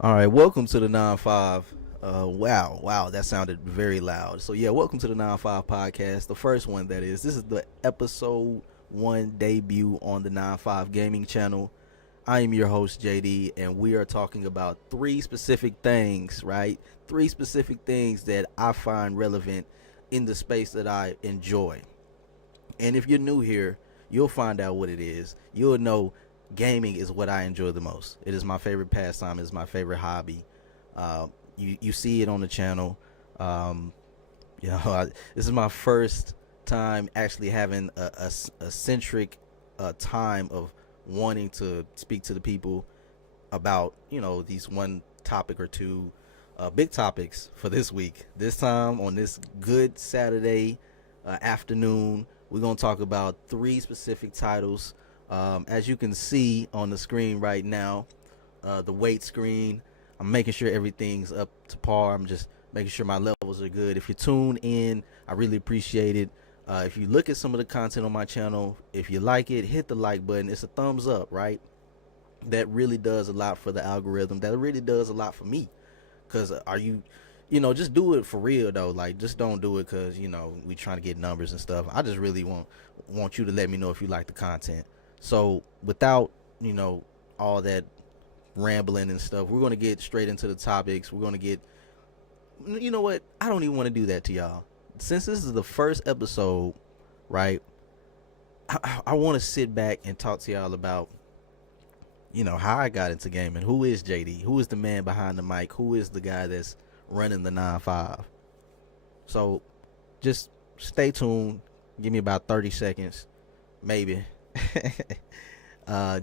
All right, welcome to the 9-5. Wow, that sounded very loud. So yeah, welcome to the 9-5 podcast, the first one that is. This is the episode one debut on the 9-5 gaming channel. I am your host JD, and we are talking about three specific things, right? Three specific things that I find relevant in the space that I enjoy. And if you're new here, you'll find out what it is. You'll know gaming is what I enjoy the most. It is my favorite pastime. It's my favorite hobby. You see it on the channel. Um, this is my first time actually having a centric time of wanting to speak to the people about these one topic or two big topics for this week. This time on this good Saturday afternoon, we're gonna talk about three specific titles. As you can see on the screen right now, the weight screen. I'm making sure everything's up to par. I'm just making sure my levels are good. If you tune in, I really appreciate it. If you look at some of the content on my channel, if you like it, hit the like button. It's a thumbs up, right? That really does a lot for the algorithm. That really does a lot for me. Cause are you, just do it for real though. Like, just don't do it cause we trying to get numbers and stuff. I just really want you to let me know if you like the content. So without all that rambling and stuff, we're gonna get straight into the topics. We're gonna get, you know what? I don't even want to do that to y'all. Since this is the first episode, right? I want to sit back and talk to y'all about how I got into gaming. Who is JD? Who is the man behind the mic? Who is the guy that's running the 9-5? So just stay tuned. Give me about 30 seconds, maybe.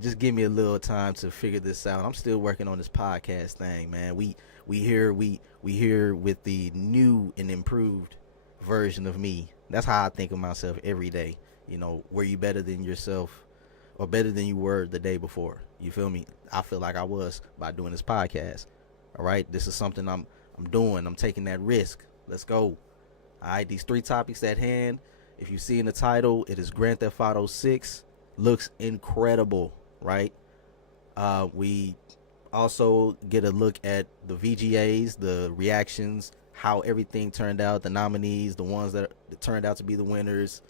Just give me a little time to figure this out. I'm still working on this podcast thing, man. We here with the new and improved version of me. That's how I think of myself every day. Were you better than yourself or better than you were the day before? You feel me? I feel like I was by doing this podcast. All right, this is something I'm doing. I'm taking that risk. Let's go. All right, these three topics at hand. If you see in the title, it is Grand Theft Auto 6. Looks incredible, right? We also get a look at the VGA'S, the reactions, how everything turned out, the nominees, the ones that turned out to be the winners,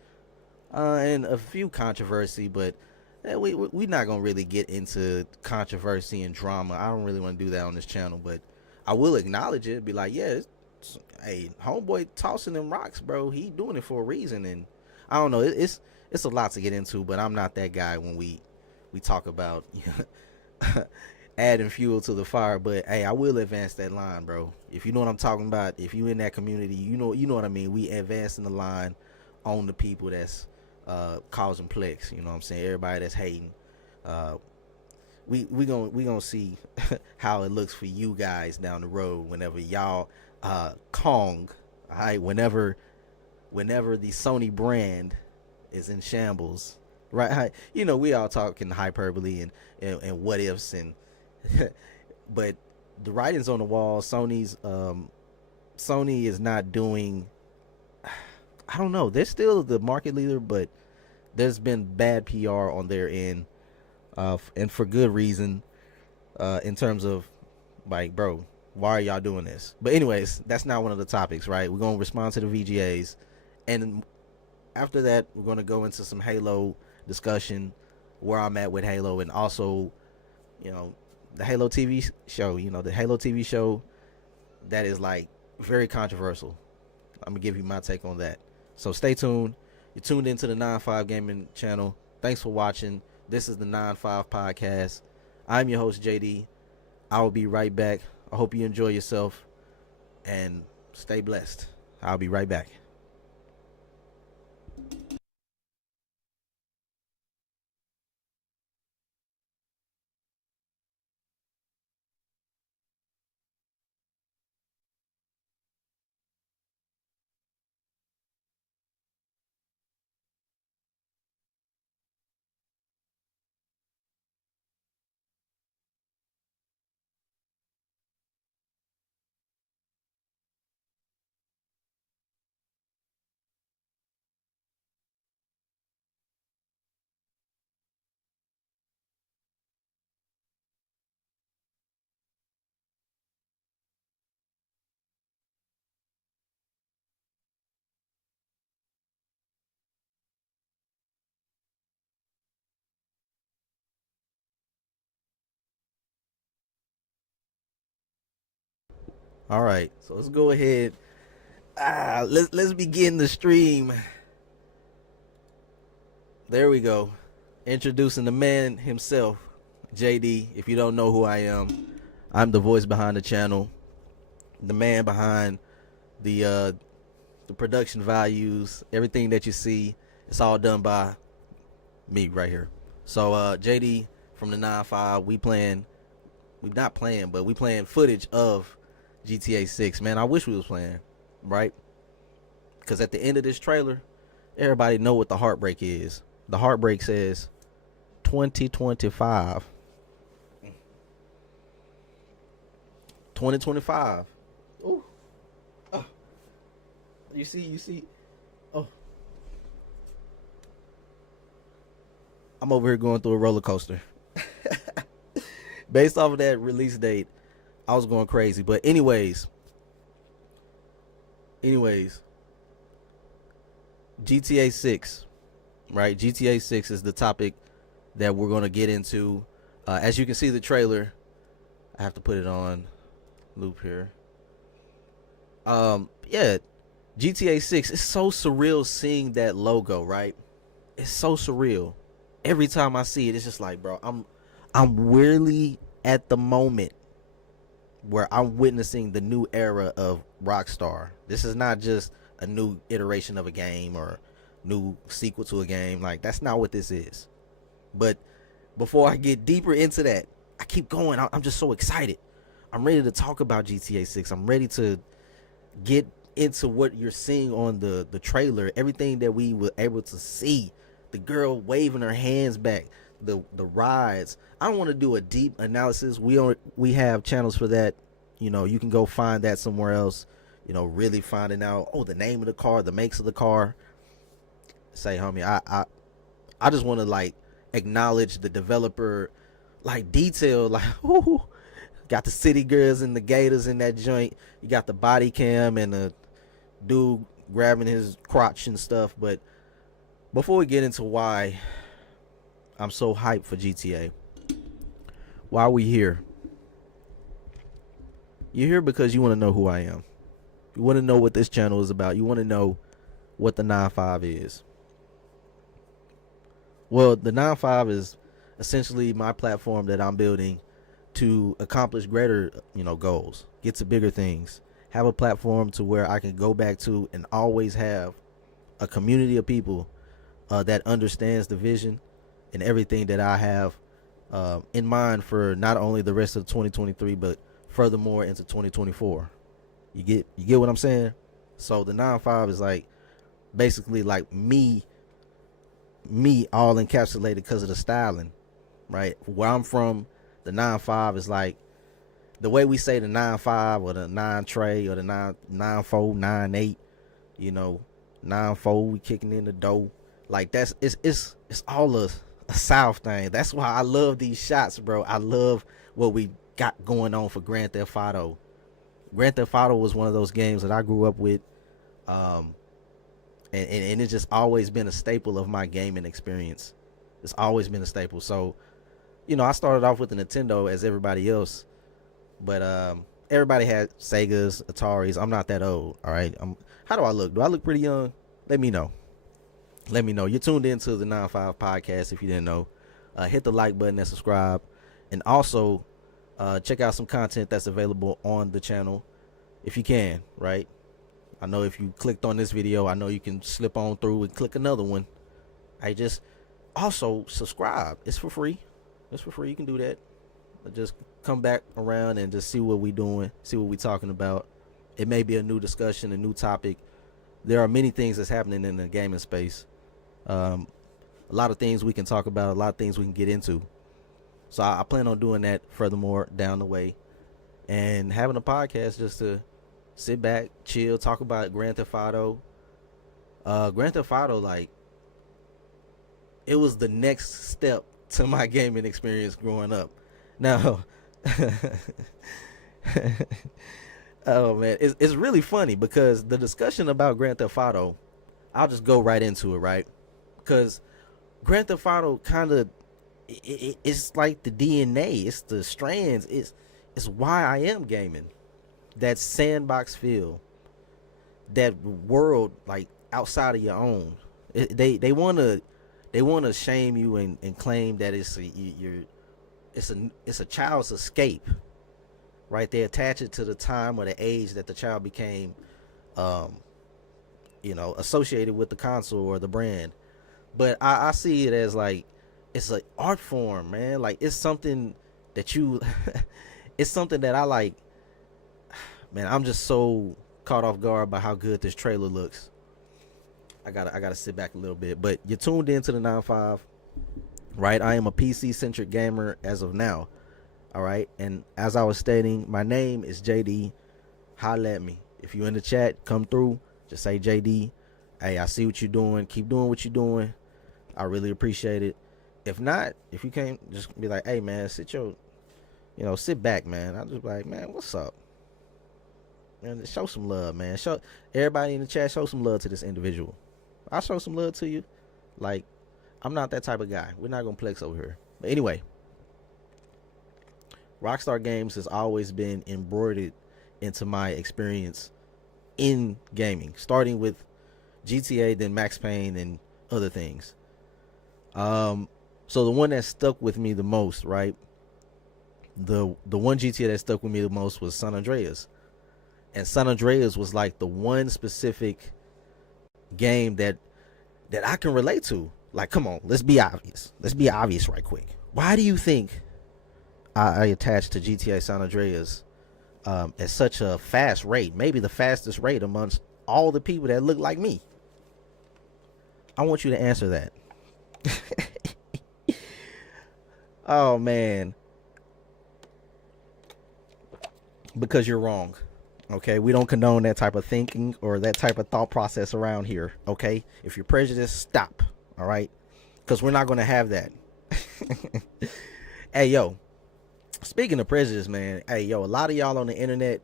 and a few controversy, but we're not gonna really get into controversy and drama. I don't really want to do that on this channel, but I will acknowledge it. Be like, yeah, hey, homeboy tossing them rocks, bro. He doing it for a reason, and I don't know. It's a lot to get into, but I'm not that guy when we talk about adding fuel to the fire. But hey, I will advance that line, bro. If you know what I'm talking about, if you in that community, you know what I mean. We advancing the line on the people that's causing plex. You know what I'm saying? Everybody that's hating. Uh, we gonna see how it looks for you guys down the road whenever y'all Kong. All right, whenever the Sony brand is in shambles, right? We all talking hyperbole and what ifs and but the writing's on the wall. Sony is not doing. I don't know. They're still the market leader, but there's been bad PR on their end, and for good reason. In terms of like, bro, why are y'all doing this? But anyways, that's not one of the topics, right? We're gonna respond to the VGAs, and after that, we're gonna go into some Halo discussion, where I'm at with Halo, and also, you know, the Halo TV show. The Halo TV show that is like very controversial. I'm gonna give you my take on that. So stay tuned. You're tuned into the 9-5 Gaming channel. Thanks for watching. This is the 9-5 podcast. I'm your host JD. I will be right back. I hope you enjoy yourself and stay blessed. I'll be right back. All right, so let's go ahead. Let's begin the stream. There we go. Introducing the man himself, JD. If you don't know who I am, I'm the voice behind the channel, the man behind the production values, everything that you see. It's all done by me right here. So JD from the 9-5, we not playing, but we playing footage of GTA 6. Man, I wish we was playing, right? Because at the end of this trailer, everybody know what the heartbreak is. The heartbreak says 2025. 2025. Ooh. Oh. You see. Oh. I'm over here going through a roller coaster. Based off of that release date, I was going crazy. But anyways, GTA 6, right? GTA 6 is the topic that we're going to get into. As you can see the trailer, I have to put it on loop here. Yeah, GTA 6, it's so surreal seeing that logo, right? It's so surreal. Every time I see it, it's just like, bro, I'm really at the moment where I'm witnessing the new era of Rockstar. This is not just a new iteration of a game or new sequel to a game. Like, that's not what this is. But before I get deeper into that, I keep going. I'm just so excited. I'm ready to talk about GTA 6. I'm ready to get into what you're seeing on the trailer. Everything that we were able to see. The girl waving her hands back. The rides. I don't want to do a deep analysis. We have channels for that. You know, you can go find that somewhere else. You know, really finding out, the name of the car, the makes of the car. Say, homie, I just want to like acknowledge the developer, like detail, like ooh, got the city girls and the gators in that joint. You got the body cam and the dude grabbing his crotch and stuff. But before we get into why I'm so hyped for GTA, why are we here? You're here because you want to know who I am. You want to know what this channel is about. You want to know what the 9-5 is. Well, the 9-5 is essentially my platform that I'm building to accomplish greater, goals, get to bigger things, have a platform to where I can go back to and always have a community of people that understands the vision and everything that I have in mind for not only the rest of 2023, but furthermore into 2024. You get what I'm saying? So the 9-5 is like basically like me all encapsulated because of the styling, right? Where I'm from, the 9-5 is like the way we say the 9-5 or the 9 tray or the 9-4, 9-8, 9-4, we kicking in the dough. Like it's all a South thing. That's why I love these shots, bro. I love what we got going on for Grand Theft Auto. Grand Theft Auto was one of those games that I grew up with, and it's just always been a staple of my gaming experience. It's always been a staple. So, I started off with the Nintendo as everybody else, but everybody had Segas, Ataris. I'm not that old, all right? How do I look? Do I look pretty young? Let me know. You're tuned into the 9-5 podcast. If you didn't know, hit the like button and subscribe, and also check out some content that's available on the channel if you can, right? I know if you clicked on this video, I know you can slip on through and click another one. I just also subscribe. It's for free. You can do that. Just come back around and just see what we doing, see what we talking about. It may be a new discussion, a new topic. There are many things that's happening in the gaming space. A lot of things we can talk about, a lot of things we can get into. So I plan on doing that furthermore down the way, and having a podcast just to sit back, chill, talk about Grand Theft Auto. Grand Theft Auto, like, it was the next step to my gaming experience growing up. Now, oh man, it's really funny because the discussion about Grand Theft Auto, I'll just go right into it, right? Because Grand Theft Auto kind of, it's like the DNA, it's the strands, it's why I am gaming. that sandbox feel, that world like outside of your own. They wanna shame you and claim that it's a child's escape, right? They attach it to the time or the age that the child became, um, associated with the console or the brand. But I see it as like it's an art form, man. Like it's something that you, it's something that I like. Man, I'm just so caught off guard by how good this trailer looks. I gotta sit back a little bit. But you're tuned into the 9-5, right? I am a PC centric gamer as of now. All right, and as I was stating, my name is JD. Holla at me if you in the chat. Come through. Just say JD. Hey, I see what you're doing. Keep doing what you're doing. I really appreciate it. If not, if you can't, just be like, hey man, sit back, man. I'll just be like, man, what's up? And show some love, man. Show everybody in the chat, show some love to this individual. I'll show some love to you. Like, I'm not that type of guy. We're not gonna flex over here. But anyway, Rockstar Games has always been embroidered into my experience in gaming, starting with GTA, then Max Payne, and other things. So the one that stuck with me the most, right? The one GTA that stuck with me the most was San Andreas. And San Andreas was like the one specific game that I can relate to. Like, come on, let's be obvious. Let's be obvious right quick. Why do you think I attached to GTA San Andreas at such a fast rate? Maybe the fastest rate amongst all the people that look like me. I want you to answer that. Oh man, because you're wrong. Okay, we don't condone that type of thinking or that type of thought process around here. Okay, if you're prejudiced, stop. All right, because we're not going to have that. Hey yo, speaking of prejudice, man. Hey yo, a lot of y'all on the internet,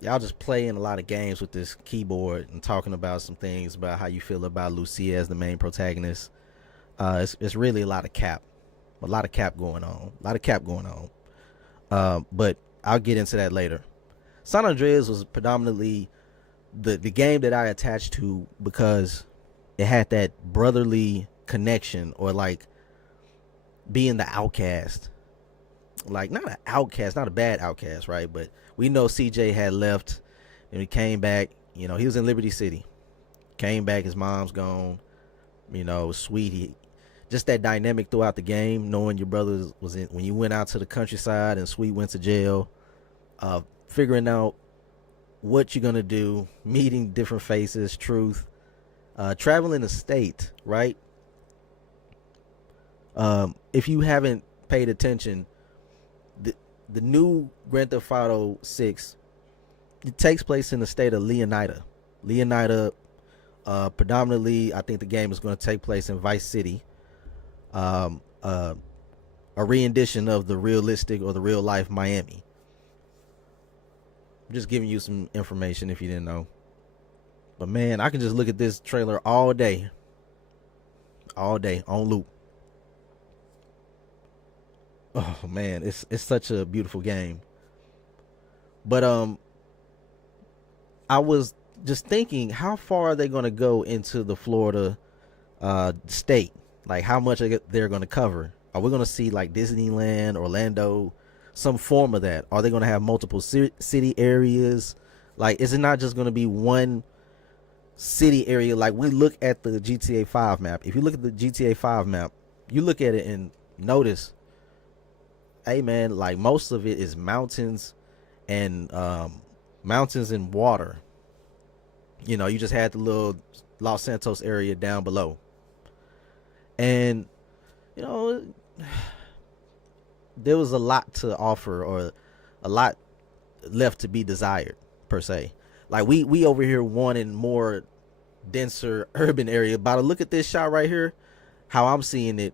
y'all just playing a lot of games with this keyboard and talking about some things about how you feel about Lucia as the main protagonist. It's really a lot of cap going on. But I'll get into that later. San Andreas was predominantly the game that I attached to because it had that brotherly connection, or like being the outcast. Like, not an outcast, not a bad outcast, right? But we know CJ had left and he came back. He was in Liberty City. Came back, his mom's gone. Sweet. Just that dynamic throughout the game, knowing your brother was in when you went out to the countryside and Sweet went to jail, figuring out what you're gonna do, meeting different faces, truth, traveling the state, right? If you haven't paid attention, the new Grand Theft Auto 6, it takes place in the state of Leonida. Predominantly, I think the game is going to take place in Vice City. A rendition of the realistic or the real life Miami. I'm just giving you some information if you didn't know. But man, I can just look at this trailer all day on loop. Oh man, it's such a beautiful game. But I was just thinking, how far are they going to go into the Florida state? Like, how much they're going to cover? Are we going to see like Disneyland, Orlando, some form of that? Are they going to have multiple city areas? Like, is it not just going to be one city area? Like, we look at the GTA 5 map. If you look at the GTA 5 map, you look at it and notice, hey man, like most of it is mountains and water. You just had the little Los Santos area down below. And, there was a lot to offer, or a lot left to be desired, per se. Like, we over here wanting more denser urban area. But look at this shot right here, how I'm seeing it.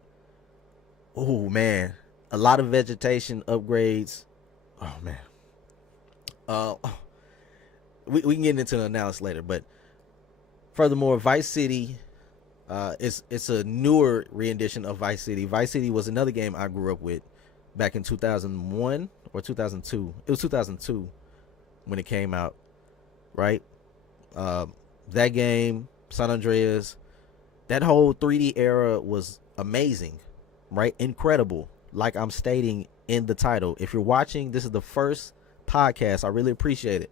Oh, man. A lot of vegetation upgrades. Oh, man. We can get into the analysis later. But furthermore, Vice City... it's a newer rendition of Vice City. Vice City was another game I grew up with back in 2001 or 2002. It was 2002. when it came out, right? That game, San Andreas, that whole 3D era was amazing, right? Incredible. Like I'm stating in the title. If you're watching, this is the first podcast. I really appreciate it,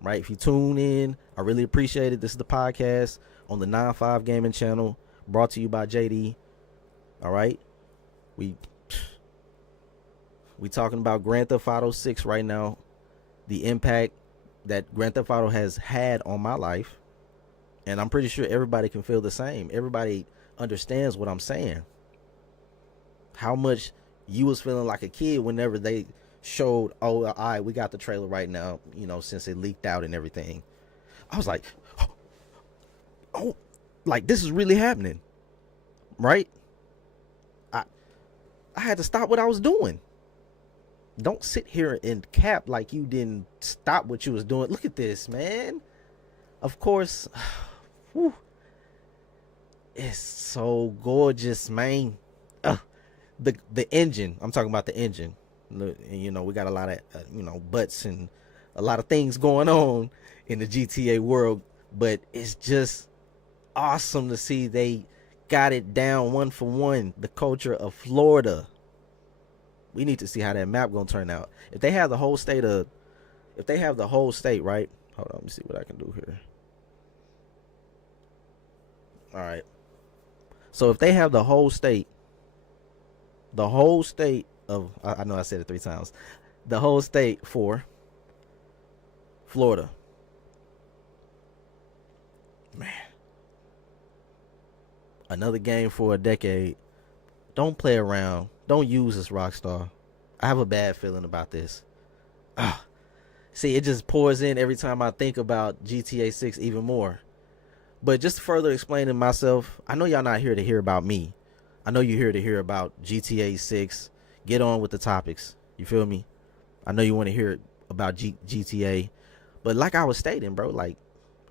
right? If you tune in, I really appreciate it. This is the podcast on the 9-5 Gaming channel, brought to you by JD. All right, we talking about Grand Theft Auto 6 right now, the impact that Grand Theft Auto has had on my life, and I'm pretty sure everybody can feel the same. Everybody understands what I'm saying. How much you was feeling like a kid whenever they showed, oh, all right, we got the trailer right now, you know, since it leaked out and everything. I was like, oh, like this is really happening, right? I had to stop what I was doing. Don't sit here and cap like you didn't stop what you was doing. Look at this, man. Of course, whew, it's so gorgeous, man. The engine. I'm talking about the engine. You know, we got a lot of butts and a lot of things going on in the GTA world, but it's just awesome to see they got it down one for one. The culture of Florida. We need to see how that map gonna turn out. If they have the whole state, right? Hold on, let me see what I can do here. All right. So if they have the whole state of, I know I said it 3 times, the whole state for Florida. Man. Another game for a decade. Don't play around. Don't use this, Rockstar. I have a bad feeling about this. See, it just pours in every time I think about GTA 6 even more. But just to further explaining myself, I know y'all not here to hear about me. I know you're here to hear about GTA 6. Get on with the topics. You feel me? I know you want to hear about GTA. But like I was stating, bro, like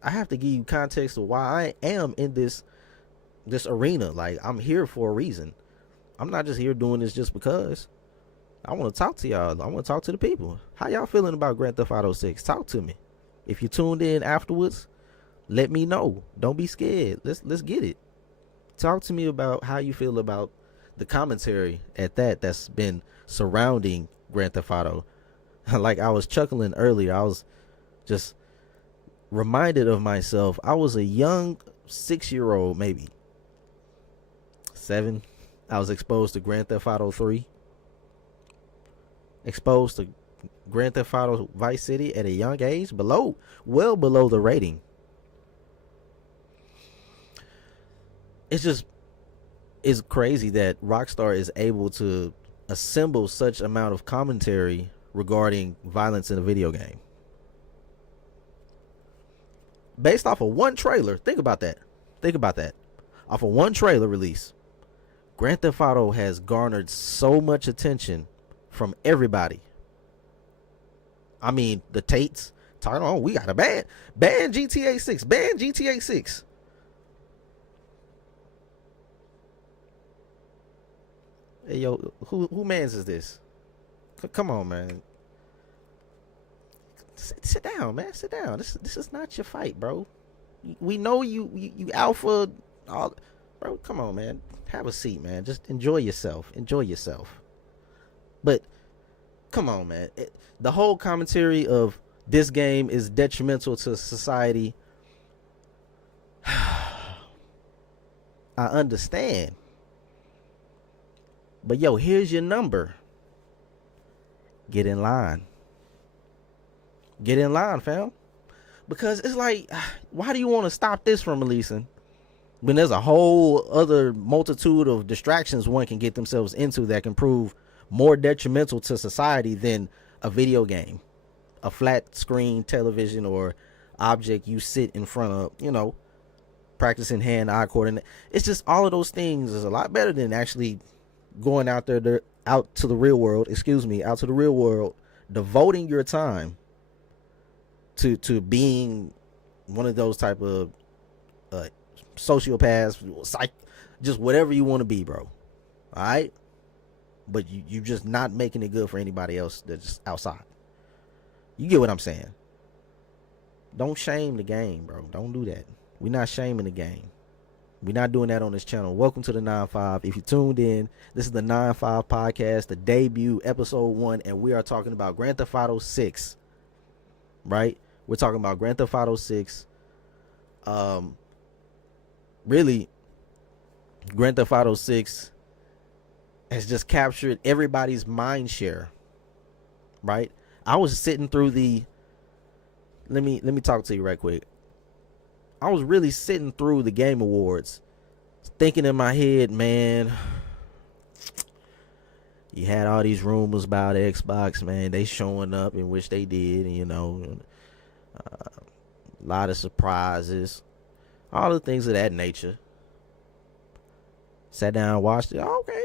I have to give you context of why I am in this arena. Like I'm here for a reason. I'm not just here doing this just because. I want to talk to y'all. I want to talk to the people. How y'all feeling about Grand Theft Auto 6? Talk to me. If you tuned in afterwards, let me know. Don't be scared. Let's get it. Talk to me about how you feel about the commentary that's been surrounding Grand Theft Auto. Like I was chuckling earlier. I was just reminded of myself. I was a young 6-year-old, maybe 7. I was exposed to Grand Theft Auto 3. Exposed to Grand Theft Auto Vice City at a young age, well below the rating. It's crazy that Rockstar is able to assemble such amount of commentary regarding violence in a video game. Based off of one trailer. Think about that. Off of one trailer release, Grand Theft Auto has garnered so much attention from everybody. I mean, the Tates talking, oh, we got a ban GTA 6, ban GTA 6. Hey, yo, who mans is this? Come on, man. Sit down, man. Sit down. This is not your fight, bro. We know you alpha. All, bro, come on, man. Have a seat, man. Just enjoy yourself. But come on, man. The whole commentary of this game is detrimental to society. I understand. But yo, here's your number. Get in line. Get in line, fam. Because it's like, why do you want to stop this from releasing when there's a whole other multitude of distractions one can get themselves into that can prove more detrimental to society than a video game, a flat screen television, or object you sit in front of, practicing hand-eye coordination. It's just all of those things is a lot better than actually going out to the real world, devoting your time to being one of those type of sociopaths, just whatever you want to be, bro. All right? But you just not making it good for anybody else that's outside. You get what I'm saying? Don't shame the game, bro. Don't do that. We're not shaming the game. We're not doing that on this channel. Welcome to the 9-5. If you tuned in, this is the 9-5 podcast, the debut, episode 1, and we are talking about Grand Theft Auto 6. Right? We're talking about Grand Theft Auto 6. Really, Grand Theft Auto 6 has just captured everybody's mind share. Right? I was sitting through the let me talk to you right quick. I was really sitting through the Game Awards, thinking in my head, man, you had all these rumors about Xbox, man. They showing up, in which they did, and, a lot of surprises, all the things of that nature. Sat down, watched it. Okay,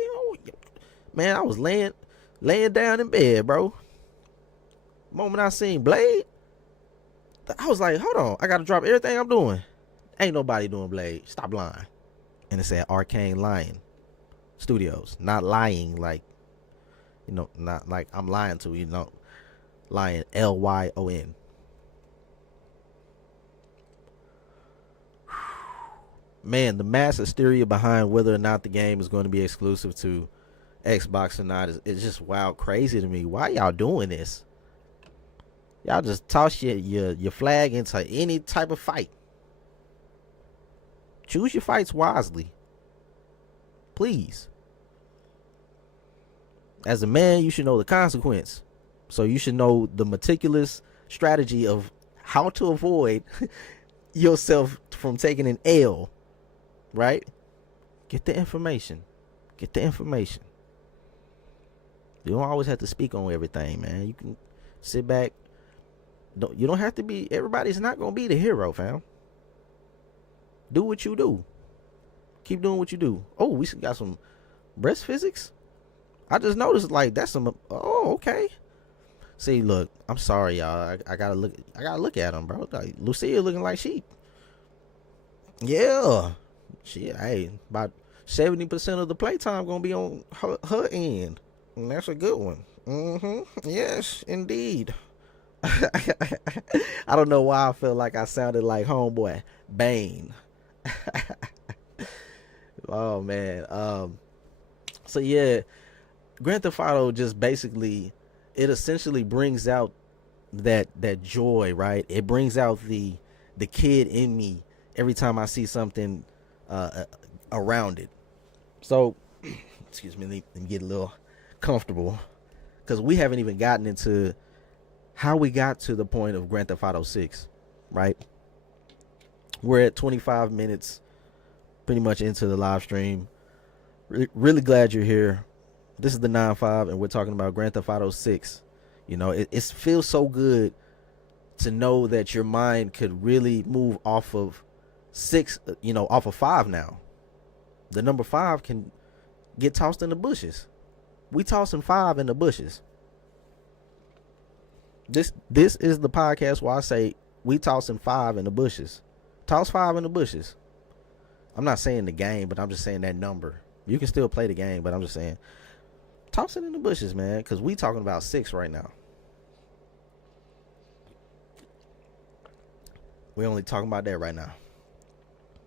man, I was laying down in bed, bro. Moment I seen Blade, I was like, hold on, I gotta drop everything I'm doing. Ain't nobody doing Blade. Stop lying. And it said Arcane Lion Studios. Not lying like, not like I'm lying to, lying, Lyon. Man, the mass hysteria behind whether or not the game is going to be exclusive to Xbox or not is just wild crazy to me. Why y'all doing this? Y'all just toss your flag into any type of fight. Choose your fights wisely. Please. As a man, you should know the consequence. So you should know the meticulous strategy of how to avoid yourself from taking an L. Right? Get the information. You don't always have to speak on everything, man. You can sit back. You don't have to be, everybody's not going to be the hero, fam. Do what you do. Keep doing what you do. Oh, we got some breast physics. I just noticed, like, that's some, oh, okay. See, look, I'm sorry, y'all. I gotta look at them, bro. Like, Lucia looking like sheep. Yeah. Hey, about 70% of the playtime gonna be on her end. And that's a good one. Yes, indeed. I don't know why I felt like I sounded like homeboy Bane. Oh man. So yeah, Grand Theft Auto just basically, it essentially brings out that joy, right? It brings out the kid in me every time I see something around it. So excuse me, let me get a little comfortable, because we haven't even gotten into how we got to the point of Grand Theft Auto 6, right? We're at 25 minutes pretty much into the live stream. Really glad you're here. This is the 9-5, and we're talking about Grand Theft Auto 6. It feels so good to know that your mind could really move off of 6, off of 5 now. The number 5 can get tossed in the bushes. We tossing 5 in the bushes. This is the podcast where I say we tossing 5 in the bushes. Toss 5 in the bushes. I'm not saying the game, but I'm just saying that number. You can still play the game, but I'm just saying toss it in the bushes, man, because we talking about 6 right now. We're only talking about that right now.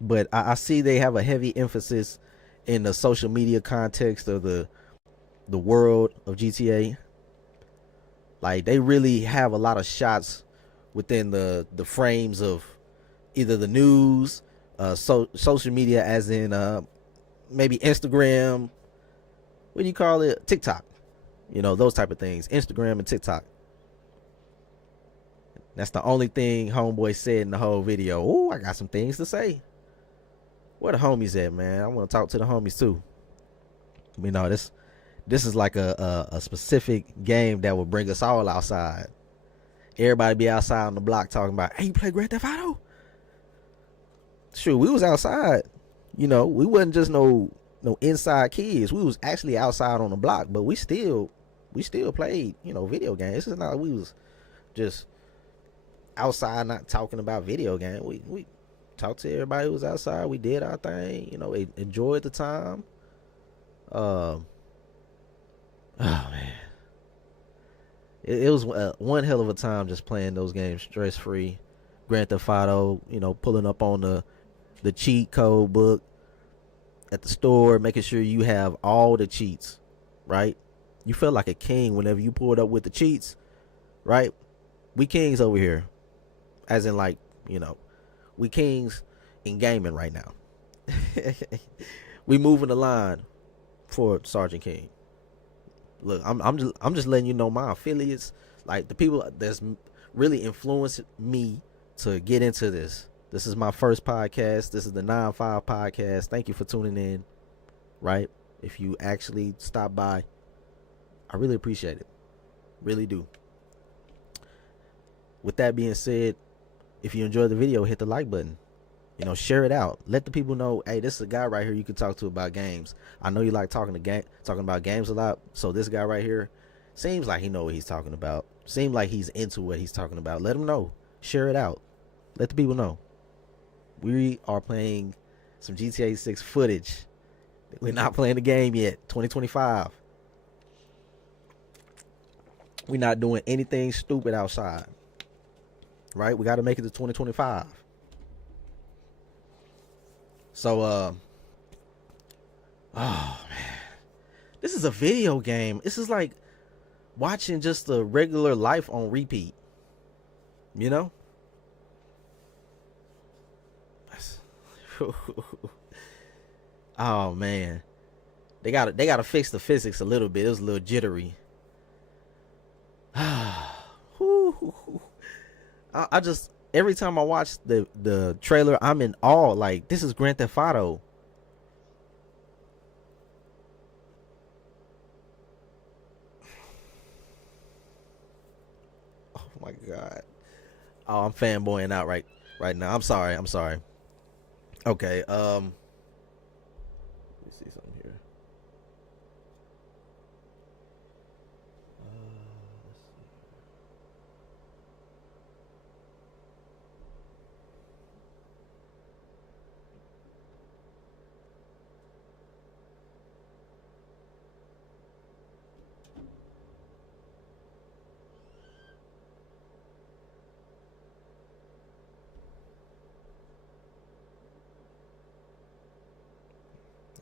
But I see they have a heavy emphasis in the social media context of the world of GTA. Like, they really have a lot of shots within the frames of either the news, social media, as in maybe Instagram. What do you call it? TikTok. Those type of things. Instagram and TikTok. That's the only thing homeboy said in the whole video. Oh, I got some things to say. Where the homies at, man? I want to talk to the homies too. This is like a specific game that will bring us all outside. Everybody be outside on the block talking about, hey, you play Grand Theft Auto? Sure, we was outside. We wasn't just no inside kids. We was actually outside on the block, but we still played, video games. This is not like we was just outside not talking about video games. We talked to everybody who was outside. We did our thing, enjoyed the time. Oh man, it was one hell of a time just playing those games stress free, Grand Theft Auto, pulling up on the cheat code book at the store, making sure you have all the cheats, right? You feel like a king whenever you pulled up with the cheats, right? We kings over here, as in like, we kings in gaming right now. We moving the line for Sergeant King. Look, I'm just letting you know my affiliates, like the people that's really influenced me to get into this. This is my first podcast. This is the 9-5 podcast. Thank you for tuning in. Right? If you actually stop by, I really appreciate it. Really do. With that being said, if you enjoyed the video, hit the like button. Share it out. Let the people know, hey, this is a guy right here you can talk to about games. I know you like talking about games a lot. So this guy right here seems like he know what he's talking about. Seems like he's into what he's talking about. Let him know. Share it out. Let the people know. We are playing some GTA 6 footage. We're not playing the game yet. 2025. We're not doing anything stupid outside. Right? We got to make it to 2025. So, oh man, this is a video game. This is like watching just a regular life on repeat. Oh man, they gotta fix the physics a little bit. It was a little jittery. I just, every time I watch the trailer, I'm in awe. Like, this is Grand Theft Auto. Oh my god. Oh, I'm fanboying out right now. I'm sorry. Okay, let me see something here.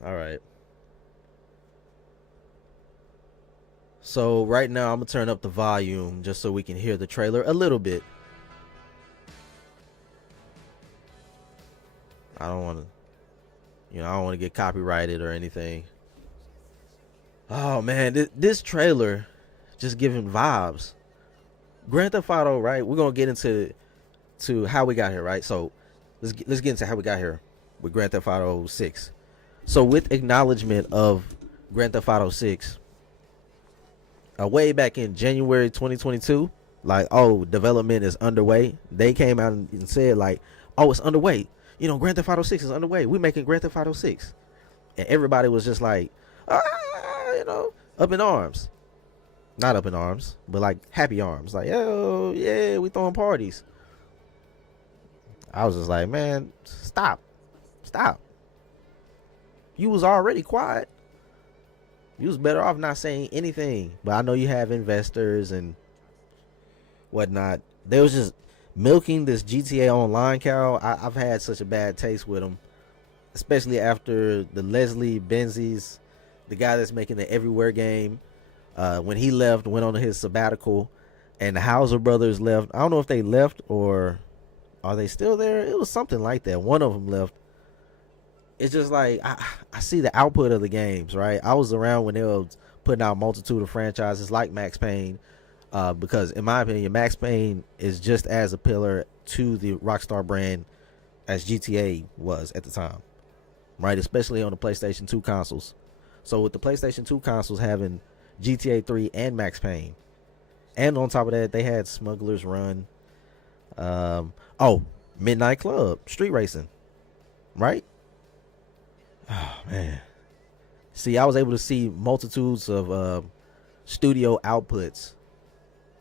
Let's see. All right. So right now I'm gonna turn up the volume just so we can hear the trailer a little bit. I don't want to, I don't want to get copyrighted or anything. Oh man, this trailer just giving vibes. Grand Theft Auto, right? We're gonna get into how we got here, right? So let's get into how we got here with Grand Theft Auto 6. So with acknowledgement of Grand Theft Auto 6, way back in January 2022, like, oh, development is underway. They came out and said, like, oh, it's underway. Grand Theft Auto 6 is underway. We're making Grand Theft Auto 6. And everybody was just like, up in arms. Not up in arms, but like happy arms. Like, oh, yeah, we throwing parties. I was just like, man, stop. You was already quiet. You was better off not saying anything. But I know you have investors and whatnot. They was just milking this GTA Online cow. I've had such a bad taste with them, especially after the Leslie Benzies, the guy that's making the Everywhere game. When he left, went on his sabbatical, and the Hauser brothers left. I don't know if they left or are they still there. It was something like that. One of them left. It's just like I see the output of the games, right? I was around when they were putting out a multitude of franchises like Max Payne, because in my opinion, Max Payne is just as a pillar to the Rockstar brand as GTA was at the time, right? Especially on the PlayStation 2 consoles. So with the PlayStation 2 consoles having GTA 3 and Max Payne, and on top of that, they had Smuggler's Run, Midnight Club, Street Racing, right? Oh man, see, I was able to see multitudes of studio outputs.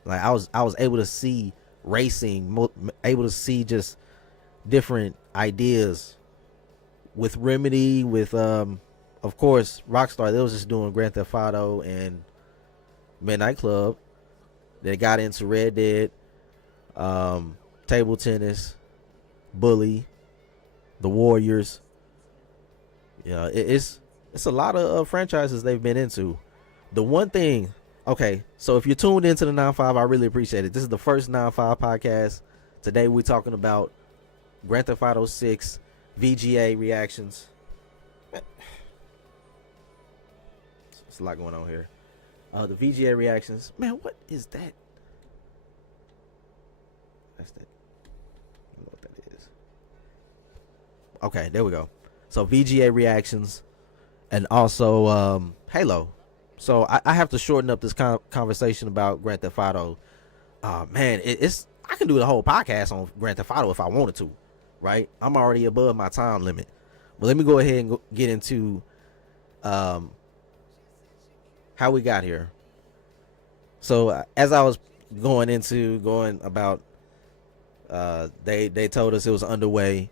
Like I was able to see racing, able to see just different ideas with Remedy, with of course Rockstar. They was just doing Grand Theft Auto and Midnight Club. They got into Red Dead, table tennis, Bully, the Warriors. Yeah, it's a lot of franchises they've been into. The one thing, okay, so if you're tuned into the 9-5, I really appreciate it. This is the first 9-5 podcast. Today we're talking about Grand Theft Auto 6 VGA reactions. It's a lot going on here. The VGA reactions. Man, what is that? That's that. I don't know what that is. Okay, there we go. So VGA reactions, and also Halo. So I have to shorten up this conversation about Grand Theft Auto. Man, it's I can do the whole podcast on Grand Theft Auto if I wanted to, right? I'm already above my time limit. But let me go ahead and get into how we got here. So as I was going about, they told us it was underway.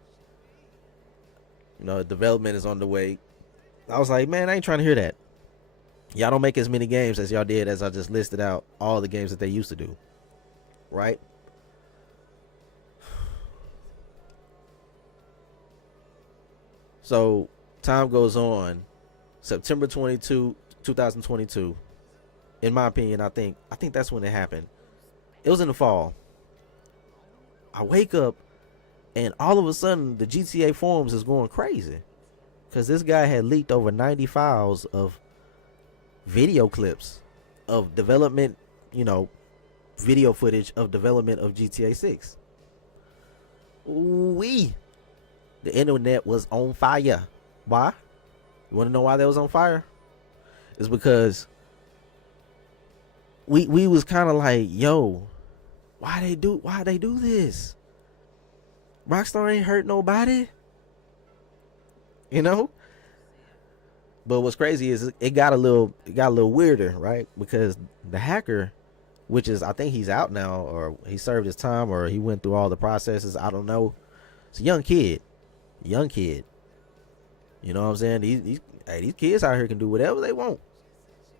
You know, development is underway. I was like, man, I ain't trying to hear that. Y'all don't make as many games as y'all did as I just listed out all the games that they used to do. Right? So time goes on. September 22, 2022. In my opinion, I think that's when it happened. It was in the fall. I wake up and all of a sudden the GTA forums is going crazy. Because this guy had leaked over 90 files of video clips of development, video footage of development of GTA 6. Ooh-wee. The internet was on fire. Why? You want to know why they was on fire? It's because we was kind of like, yo, why they do this? Rockstar ain't hurt nobody. But what's crazy is it got a little weirder, right? Because the hacker, which is, I think he's out now, or he served his time, or he went through all the processes, I don't know. It's a young kid. You know what I'm saying? These kids out here can do whatever they want.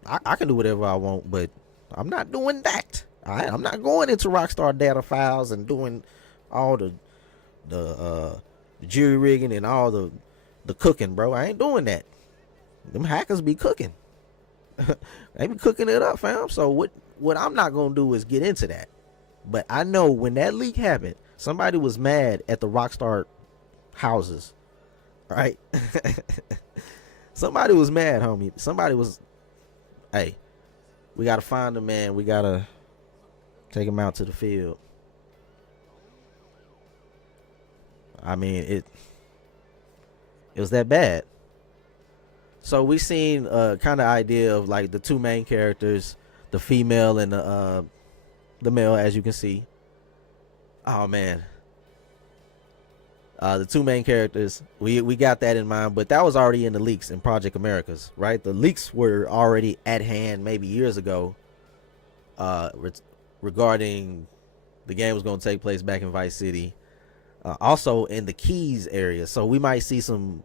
I can do whatever I want, but I'm not doing that. All right? I'm not going into Rockstar data files and doing all the jury rigging and all the cooking, bro. I ain't doing that. Them hackers be cooking. They be cooking it up, fam. So what I'm not gonna do is get into that. But I know when that leak happened, somebody was mad at the Rockstar houses. Right? Somebody was mad, homie. Somebody was, hey, we gotta find them, man. We gotta take them out to the field. I mean, it was that bad. So we seen kind of idea of like the two main characters, the female and the male, as you can see. Oh man, the two main characters, we got that in mind, but that was already in the leaks in Project Americas, right? The leaks were already at hand maybe years ago, regarding the game was going to take place back in Vice City, also in the Keys area. So we might see some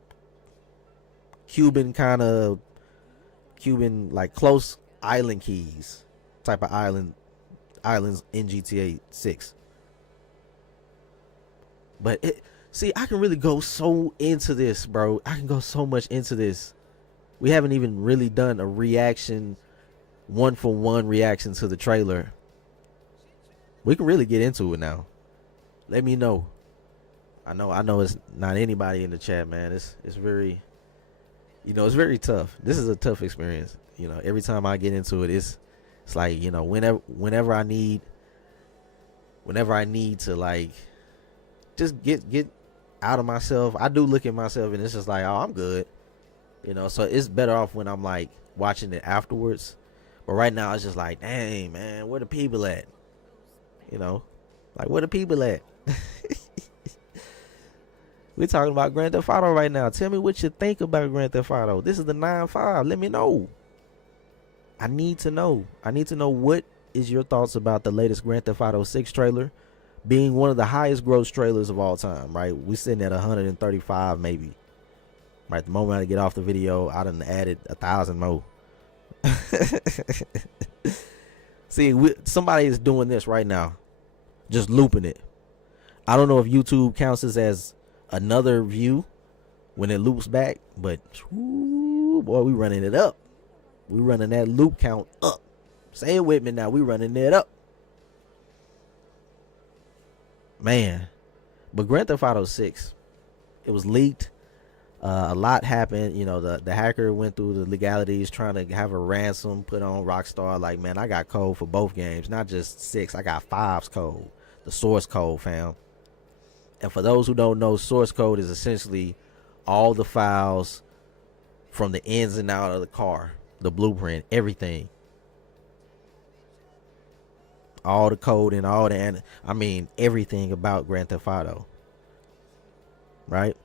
Cuban like close island keys type of islands in GTA 6. But I can really go so into this, bro. I can go so much into this. We haven't even really done a reaction, 1-for-1 reaction to the trailer. We can really get into it now. Let me know. I know it's not anybody in the chat, man. It's very, it's very tough. This is a tough experience. Every time I get into it, it's like, whenever I need to like just get out of myself, I do look at myself and it's just like, oh, I'm good. So it's better off when I'm like watching it afterwards. But right now it's just like, dang, man, where the people at? Like, where the people at? We're talking about Grand Theft Auto right now. Tell me what you think about Grand Theft Auto. This is the 9-5. Let me know. I need to know. What is your thoughts about the latest Grand Theft Auto 6 trailer being one of the highest gross trailers of all time, right? We're sitting at 135 maybe. Right, the moment I get off the video, I done added 1,000 more. See, somebody is doing this right now. Just looping it. I don't know if YouTube counts this as another view when it loops back, but ooh, boy, we running it up. We running that loop count up. Say it with me now. We running it up. Man. But Grand Theft Auto 6, it was leaked. A lot happened. You know, the hacker went through the legalities trying to have a ransom put on Rockstar. Like, man, I got code for both games, not just 6. I got 5's code, the source code, fam. And for those who don't know, source code is essentially all the files from the ins and out of the car, the blueprint, everything. All the code and all the, I mean, everything about Grand Theft Auto. Right?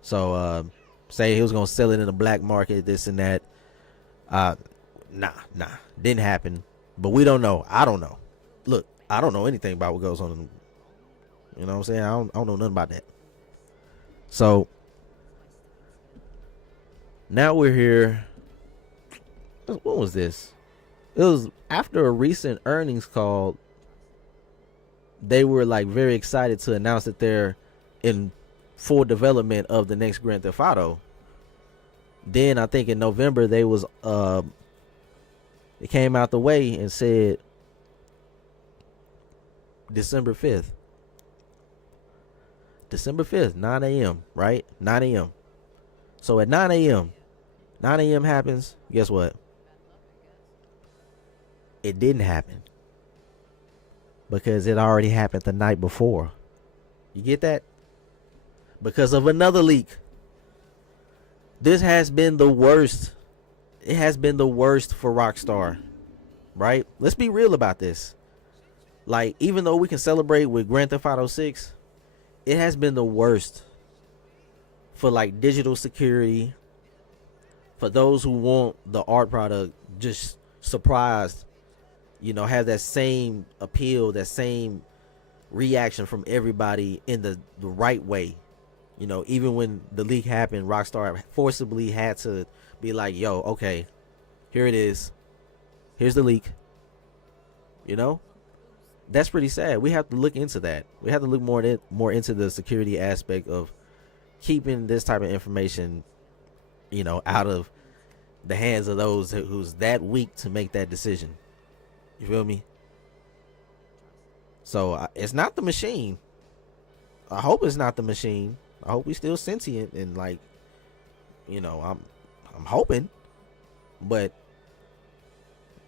So, say he was going to sell it in the black market, this and that. Nah. Didn't happen. But we don't know. I don't know. Look, I don't know anything about what goes on. You know what I'm saying? I don't know nothing about that. So, now we're here. What was this? It was after a recent earnings call. They were like very excited to announce that they're in full development of the next Grand Theft Auto. Then I think in November they was it came out the way and said December 5th. December 5th, 9 a.m., right? 9 a.m. So at 9 a.m. happens, guess what? It didn't happen. Because it already happened the night before. You get that? Because of another leak. This has been the worst. It has been the worst for Rockstar. Right? Let's be real about this. Like, even though we can celebrate with Grand Theft Auto 6, it has been the worst for like digital security. For those who want the art product just surprised, you know, have that same appeal, that same reaction from everybody in the right way. You know, even when the leak happened, Rockstar forcibly had to be like, yo, okay, here it is. Here's the leak. You know? That's pretty sad. We have to look into that. We have to look more into the security aspect of keeping this type of information, you know, out of the hands of those who's that weak to make that decision. You feel me? So it's not the machine. I hope it's not the machine. I hope we still sentient and like, you know, I'm hoping, but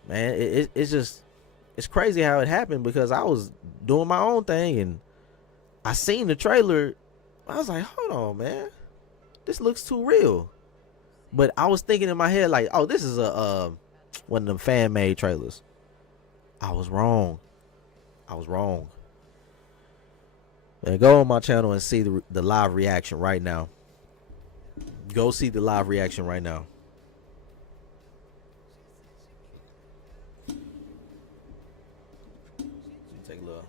man, it's just, it's crazy how it happened because I was doing my own thing and I seen the trailer. I was like, hold on, man, this looks too real. But I was thinking in my head like, oh, this is a one of them fan made trailers. I was wrong. Man, go on my channel and see the live reaction right now. Go see the live reaction right now. Take a look.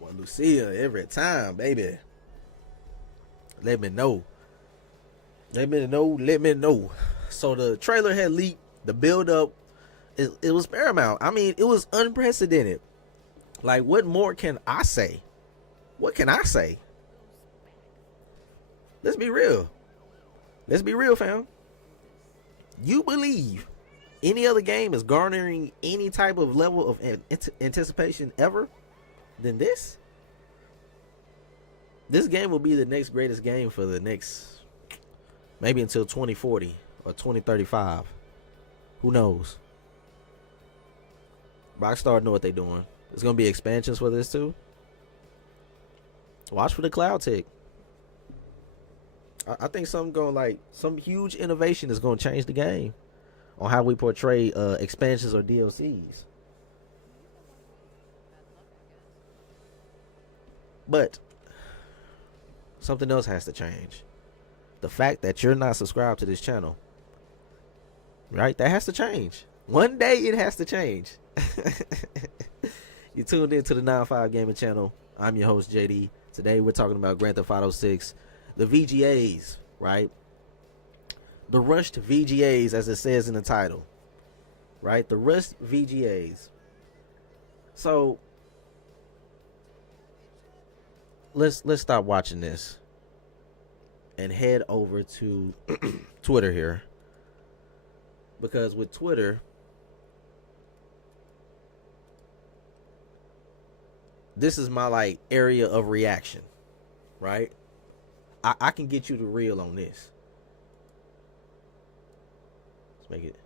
Boy, Lucia, every time, baby. Let me know. Let me know. So the trailer had leaked. The build up, it was paramount. I mean, it was unprecedented. Like, what more can I say? What can I say? Let's be real. Let's be real, fam. You believe any other game is garnering any type of level of anticipation ever than this? This game will be the next greatest game for the next, maybe until 2040 or 2035. Who knows? Rockstar know what they're doing. There's going to be expansions for this too. Watch for the cloud tech. I think some huge innovation is going to change the game on how we portray expansions or DLCs. But something else has to change. The fact that you're not subscribed to this channel, right? That has to change. One day it has to change. You tuned in to the 9-5 Gaming Channel. I'm your host, JD. Today we're talking about Grand Theft Auto 6. the VGA'S, right? The rushed VGA'S, as it says in the title, right? The rushed VGA'S. So let's stop watching this and head over to Twitter here, because with Twitter, this is my like area of reaction, right? I can get you the reel on this. Let's make it.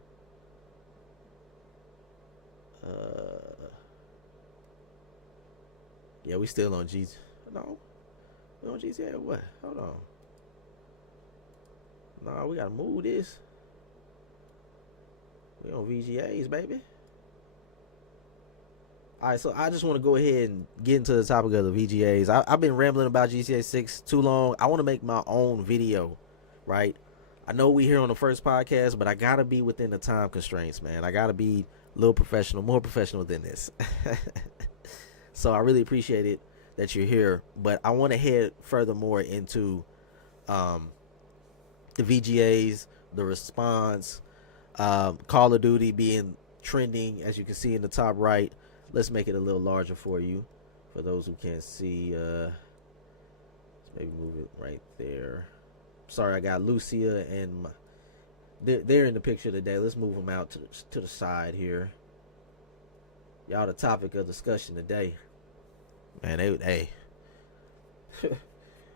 Yeah, we still on G. No, we on GTA. What? Hold on. Nah, we gotta move this. We on VGA'S, baby. All right, so I just want to go ahead and get into the topic of the VGA'S. I've been rambling about GTA 6 too long. I want to make my own video, right? I know we here on the first podcast, but I gotta be within the time constraints, man. I gotta be a little professional, more professional than this. So I really appreciate it that you're here, but I want to head furthermore into the VGA'S, the response, Call of Duty being trending, as you can see in the top right. Let's make it a little larger for you, for those who can't see. Let's maybe move it right there. Sorry, I got Lucia and they're in the picture today. Let's move them out to the side here. Y'all the topic of discussion today. Man, hey.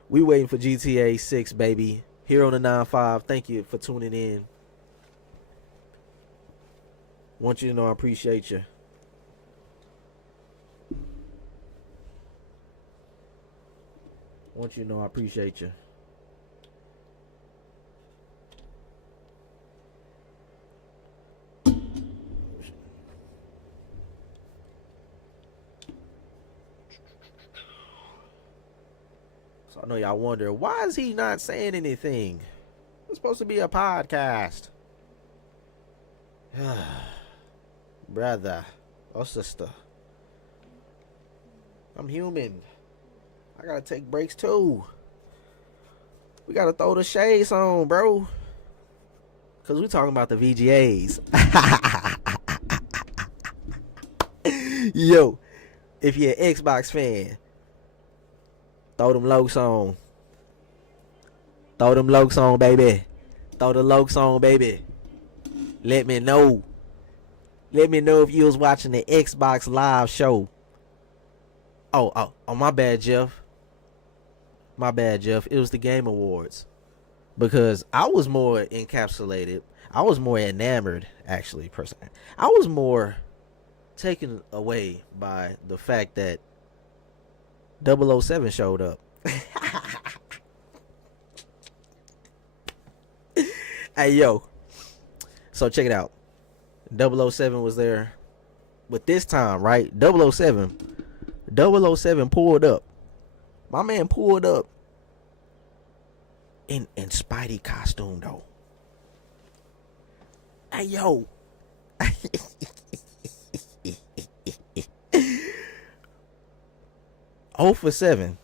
We waiting for GTA 6, baby. Here on the 9-5. Thank you for tuning in. Want you to know I appreciate you. Want you to know I appreciate you. So I know y'all wonder, why is he not saying anything? It's supposed to be a podcast. Brother or sister, I'm human. I gotta take breaks too. We gotta throw the shades on, bro. Cause we talking about the VGA'S. Yo, if you're an Xbox fan, throw them lokes on. Throw them lokes on, baby. Throw the lokes on, baby. Let me know. Let me know if you was watching the Xbox Live show. Oh, my bad, Jeff. My bad, Jeff. It was the Game Awards. Because I was more encapsulated. I was more enamored, actually, personally. I was more taken away by the fact that 007 showed up. Hey, yo. So, check it out. 007 was there. But this time, right? 007 pulled up. My man pulled up in Spidey costume, though. Hey, yo. 0 for 7.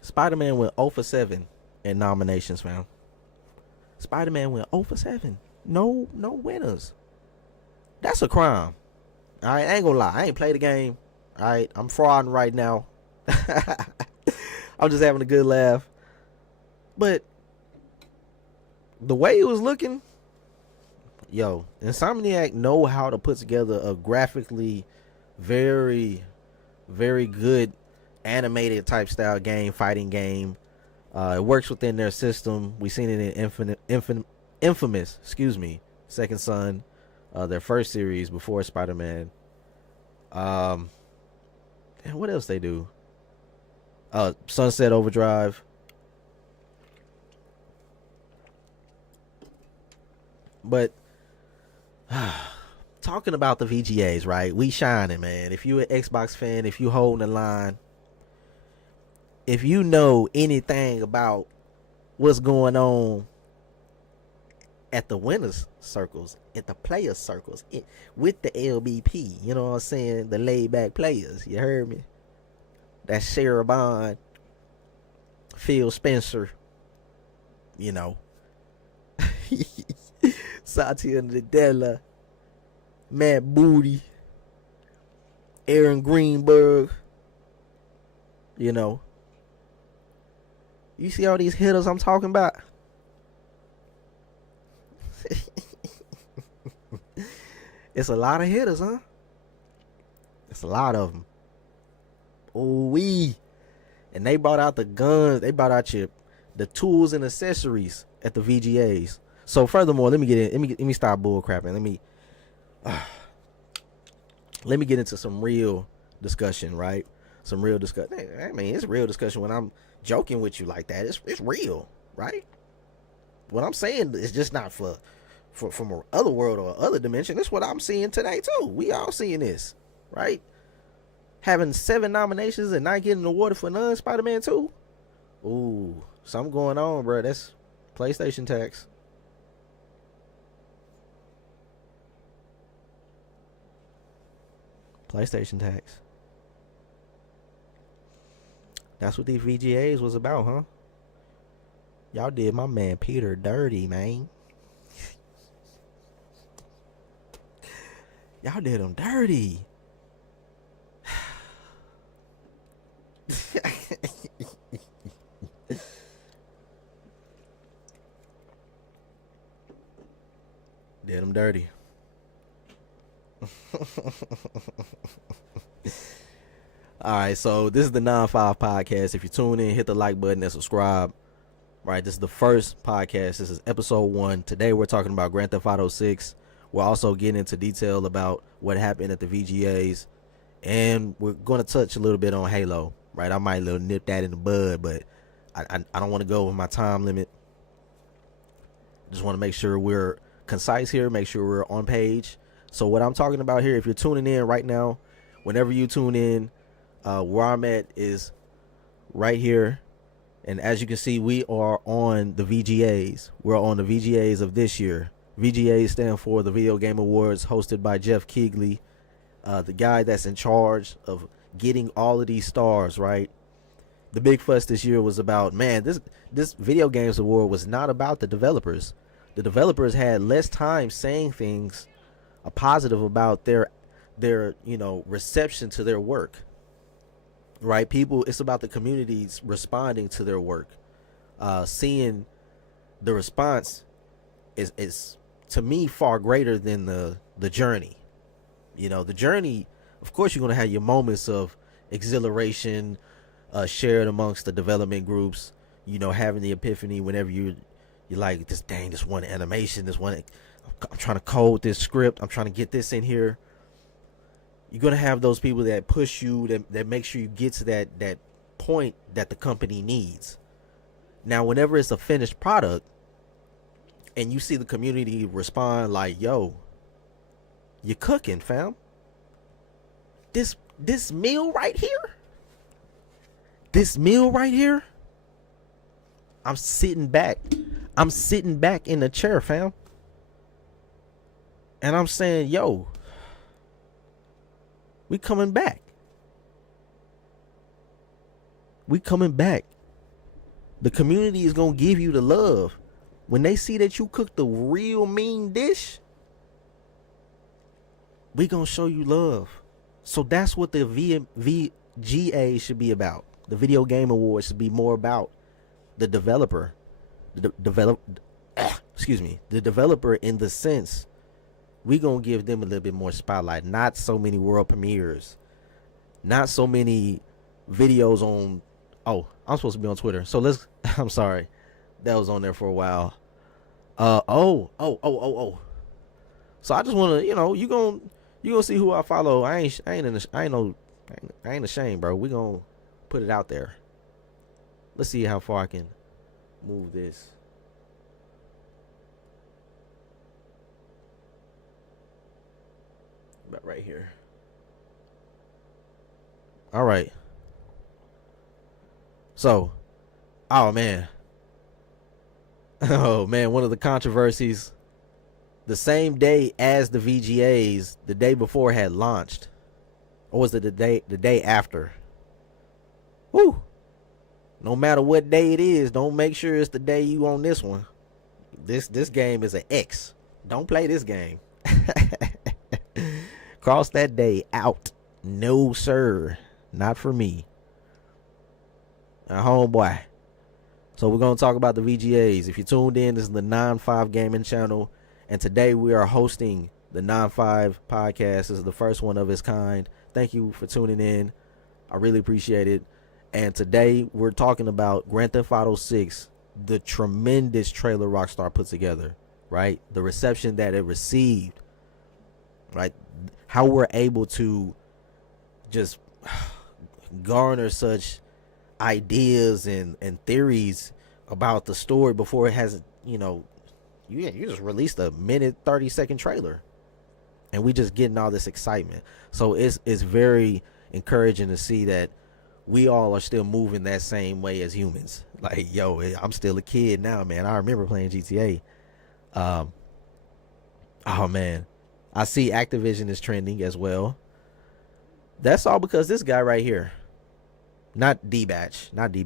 Spider-Man went 0 for 7 in nominations, fam. Spider-Man went 0 for 7. No winners. That's a crime. Alright, I ain't gonna lie. I ain't played the game. Alright, I'm frauding right now. I'm just having a good laugh. But the way it was looking, yo, Insomniac know how to put together a graphically very, very good animated type style game, fighting game. It works within their system. We've seen it in Infamous, Second Son, their first series before Spider-Man. And what else they do? Sunset Overdrive. But talking about the VGA'S, right? We shining, man. If you an Xbox fan, if you holding the line, if you know anything about what's going on at the winners circles, at the players circles, with the LBP, you know what I'm saying? The laid back players, you heard me? That's Sarah Bond, Phil Spencer, you know, Satya Nadella, Matt Booty, Aaron Greenberg, you know. You see all these hitters I'm talking about? It's a lot of hitters, huh? It's a lot of them. Ooh-wee. And they brought out the guns. They brought out the tools and accessories at the VGA'S. So furthermore, let me get in. Let me stop bull crapping. Let me get into some real discussion, right? Some real discussion. I mean, it's real discussion when I'm joking with you like that. It's real, right? What I'm saying is just not from a other world or other dimension. It's what I'm seeing today too. We all seeing this, right? Having 7 nominations and not getting awarded for none. Spider-Man 2. Ooh, something going on, bro. That's PlayStation tax. PlayStation tax. That's what these VGA'S was about, huh? Y'all did my man Peter dirty, man. Y'all did him dirty. Did him dirty. All right, so this is the 9-5 podcast. If you tune in, hit the like button and subscribe. Right, this is the first podcast. This is episode 1. Today we're talking about Grand Theft Auto 6. We're also getting into detail about what happened at the VGA'S, and we're going to touch a little bit on Halo. Right, I might nip that in the bud, but I don't want to go over my time limit. Just want to make sure we're concise here, make sure we're on page. So what I'm talking about here, if you're tuning in right now, whenever you tune in, where I'm at is right here. And as you can see, we are on the VGA'S. We're on the VGA'S of this year. VGA'S stand for the Video Game Awards, hosted by Jeff Keighley, the guy that's in charge of getting all of these stars, right? The big fuss this year was about, man, this Video Games Award was not about the developers. The developers had less time saying things positive about their reception to their work. Right, people, it's about the communities responding to their work. Seeing the response is to me far greater than the journey. The journey, of course, you're gonna have your moments of exhilaration shared amongst the development groups. Having the epiphany whenever you're like, this one animation, I'm trying to code this script, I'm trying to get this in here. You're going to have those people that push you, that make sure you get to that point that the company needs. Now, whenever it's a finished product and you see the community respond like, yo, you're cooking, fam. This meal right here, I'm sitting back in the chair, fam. And I'm saying, yo, we coming back. The community is going to give you the love. When they see that you cook the real mean dish, we going to show you love. So that's what the VGA should be about. The Video Game Awards should be more about the developer. The developer, in the sense, we gonna give them a little bit more spotlight. Not so many world premieres, not so many videos on. Oh, I'm supposed to be on Twitter, so let's. I'm sorry, that was on there for a while. Oh. So I just wanna, you gonna see who I follow. I ain't ashamed, bro. We gonna put it out there. Let's see how far I can move this. About right here. All right. So, oh man, one of the controversies, the same day as the VGA'S, the day before had launched, or was it the day after? Woo! No matter what day it is, don't make sure it's the day you on this one. This game is an X. Don't play this game. Cross that day out. No, sir. Not for me. Homeboy. So we're going to talk about the VGA'S. If you tuned in, this is the 9-5 Gaming Channel. And today we are hosting the 9-5 podcast. This is the first one of its kind. Thank you for tuning in. I really appreciate it. And today we're talking about Grand Theft Auto 6, the tremendous trailer Rockstar put together, right? The reception that it received, right? How we're able to just garner such ideas and theories about the story before it has, you just released a minute 30-second trailer and we just getting all this excitement. So it's very encouraging to see that we all are still moving that same way as humans. Like, yo, I'm still a kid now, man. I remember playing GTA. Oh man, I see Activision is trending as well. That's all because this guy right here, not D-Batch, not the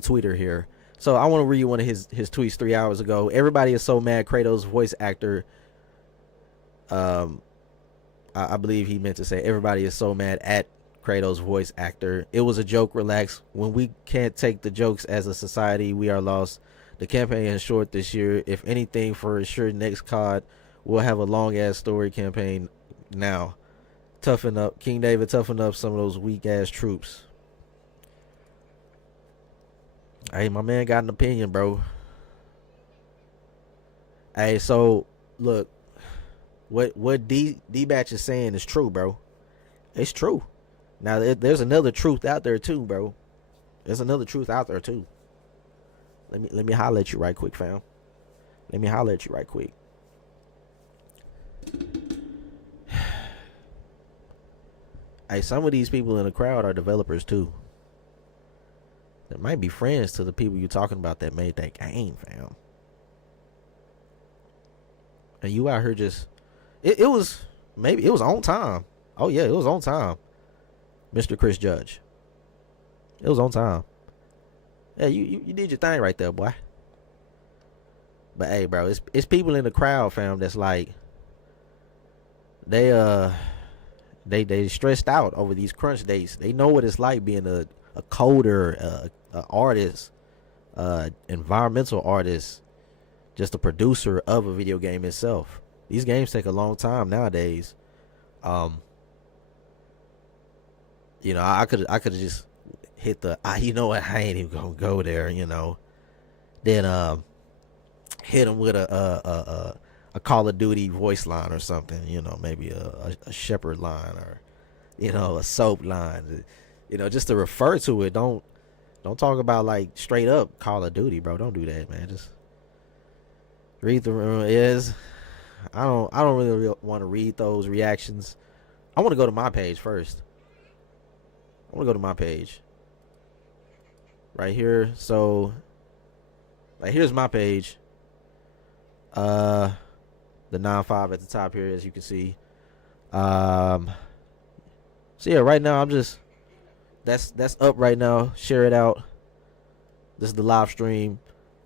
tweeter here. So I want to read one of his tweets 3 hours ago. Everybody is so mad Kratos voice actor. I believe he meant to say everybody is so mad at Kratos voice actor. It was a joke. Relax. When we can't take the jokes as a society, we are lost. The campaign is short this year. If anything, for sure, next COD we'll have a long ass story campaign. Now, toughen up, King David. Toughen up some of those weak ass troops. Hey, my man got an opinion, bro. Hey, so look, what D-Batch is saying is true, bro. It's true. Now, there's another truth out there too, bro. There's another truth out there too. Let me holler at you right quick, fam. Let me holler at you right quick. Hey, some of these people in the crowd are developers too. That might be friends to the people you're talking about that made that game, fam. And you out here just... It was on time. Oh, yeah, it was on time. Mr. Chris Judge. It was on time. Yeah, you did your thing right there, boy. But hey, bro, it's people in the crowd, fam, that's like they stressed out over these crunch days. They know what it's like being a coder, a artist, environmental artist, just a producer of a video game itself. These games take a long time nowadays. I could have just hit the you know what, I ain't even gonna go there, then hit him with a Call of Duty voice line or something, maybe a Shepherd line or a soap line, just to refer to it. Don't talk about like straight up Call of Duty, bro. Don't do that, man. Just read the room. I don't really want to read those reactions. I want to go to my page first. I want to go to my page right here. So, like, here's my page. The 9-5 at the top here, as you can see. So yeah, right now I'm just that's up right now. Share it out. This is the live stream.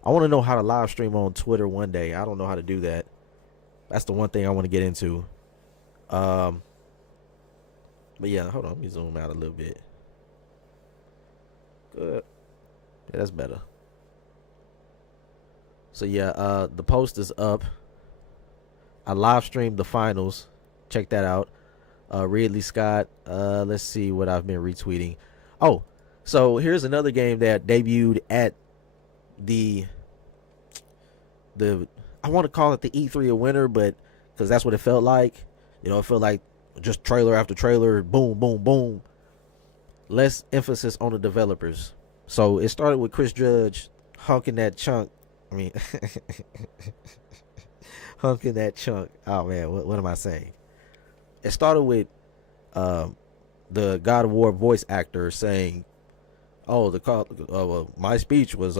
I want to know how to live stream on Twitter one day. I don't know how to do that. That's the one thing I want to get into. But yeah, hold on. Let me zoom out a little bit. Good. Yeah, that's better. So yeah, the post is up. I live streamed the finals. Check that out. Ridley Scott. Let's see what I've been retweeting. Oh, so here's another game that debuted at the I want to call it the E3 of winter, but because that's what it felt like. It felt like just trailer after trailer, boom, boom, boom. Less emphasis on the developers. So it started with Chris Judge hunking that chunk. Hunking that chunk. Oh man, what am I saying? It started with the God of War voice actor saying, "Oh, my speech was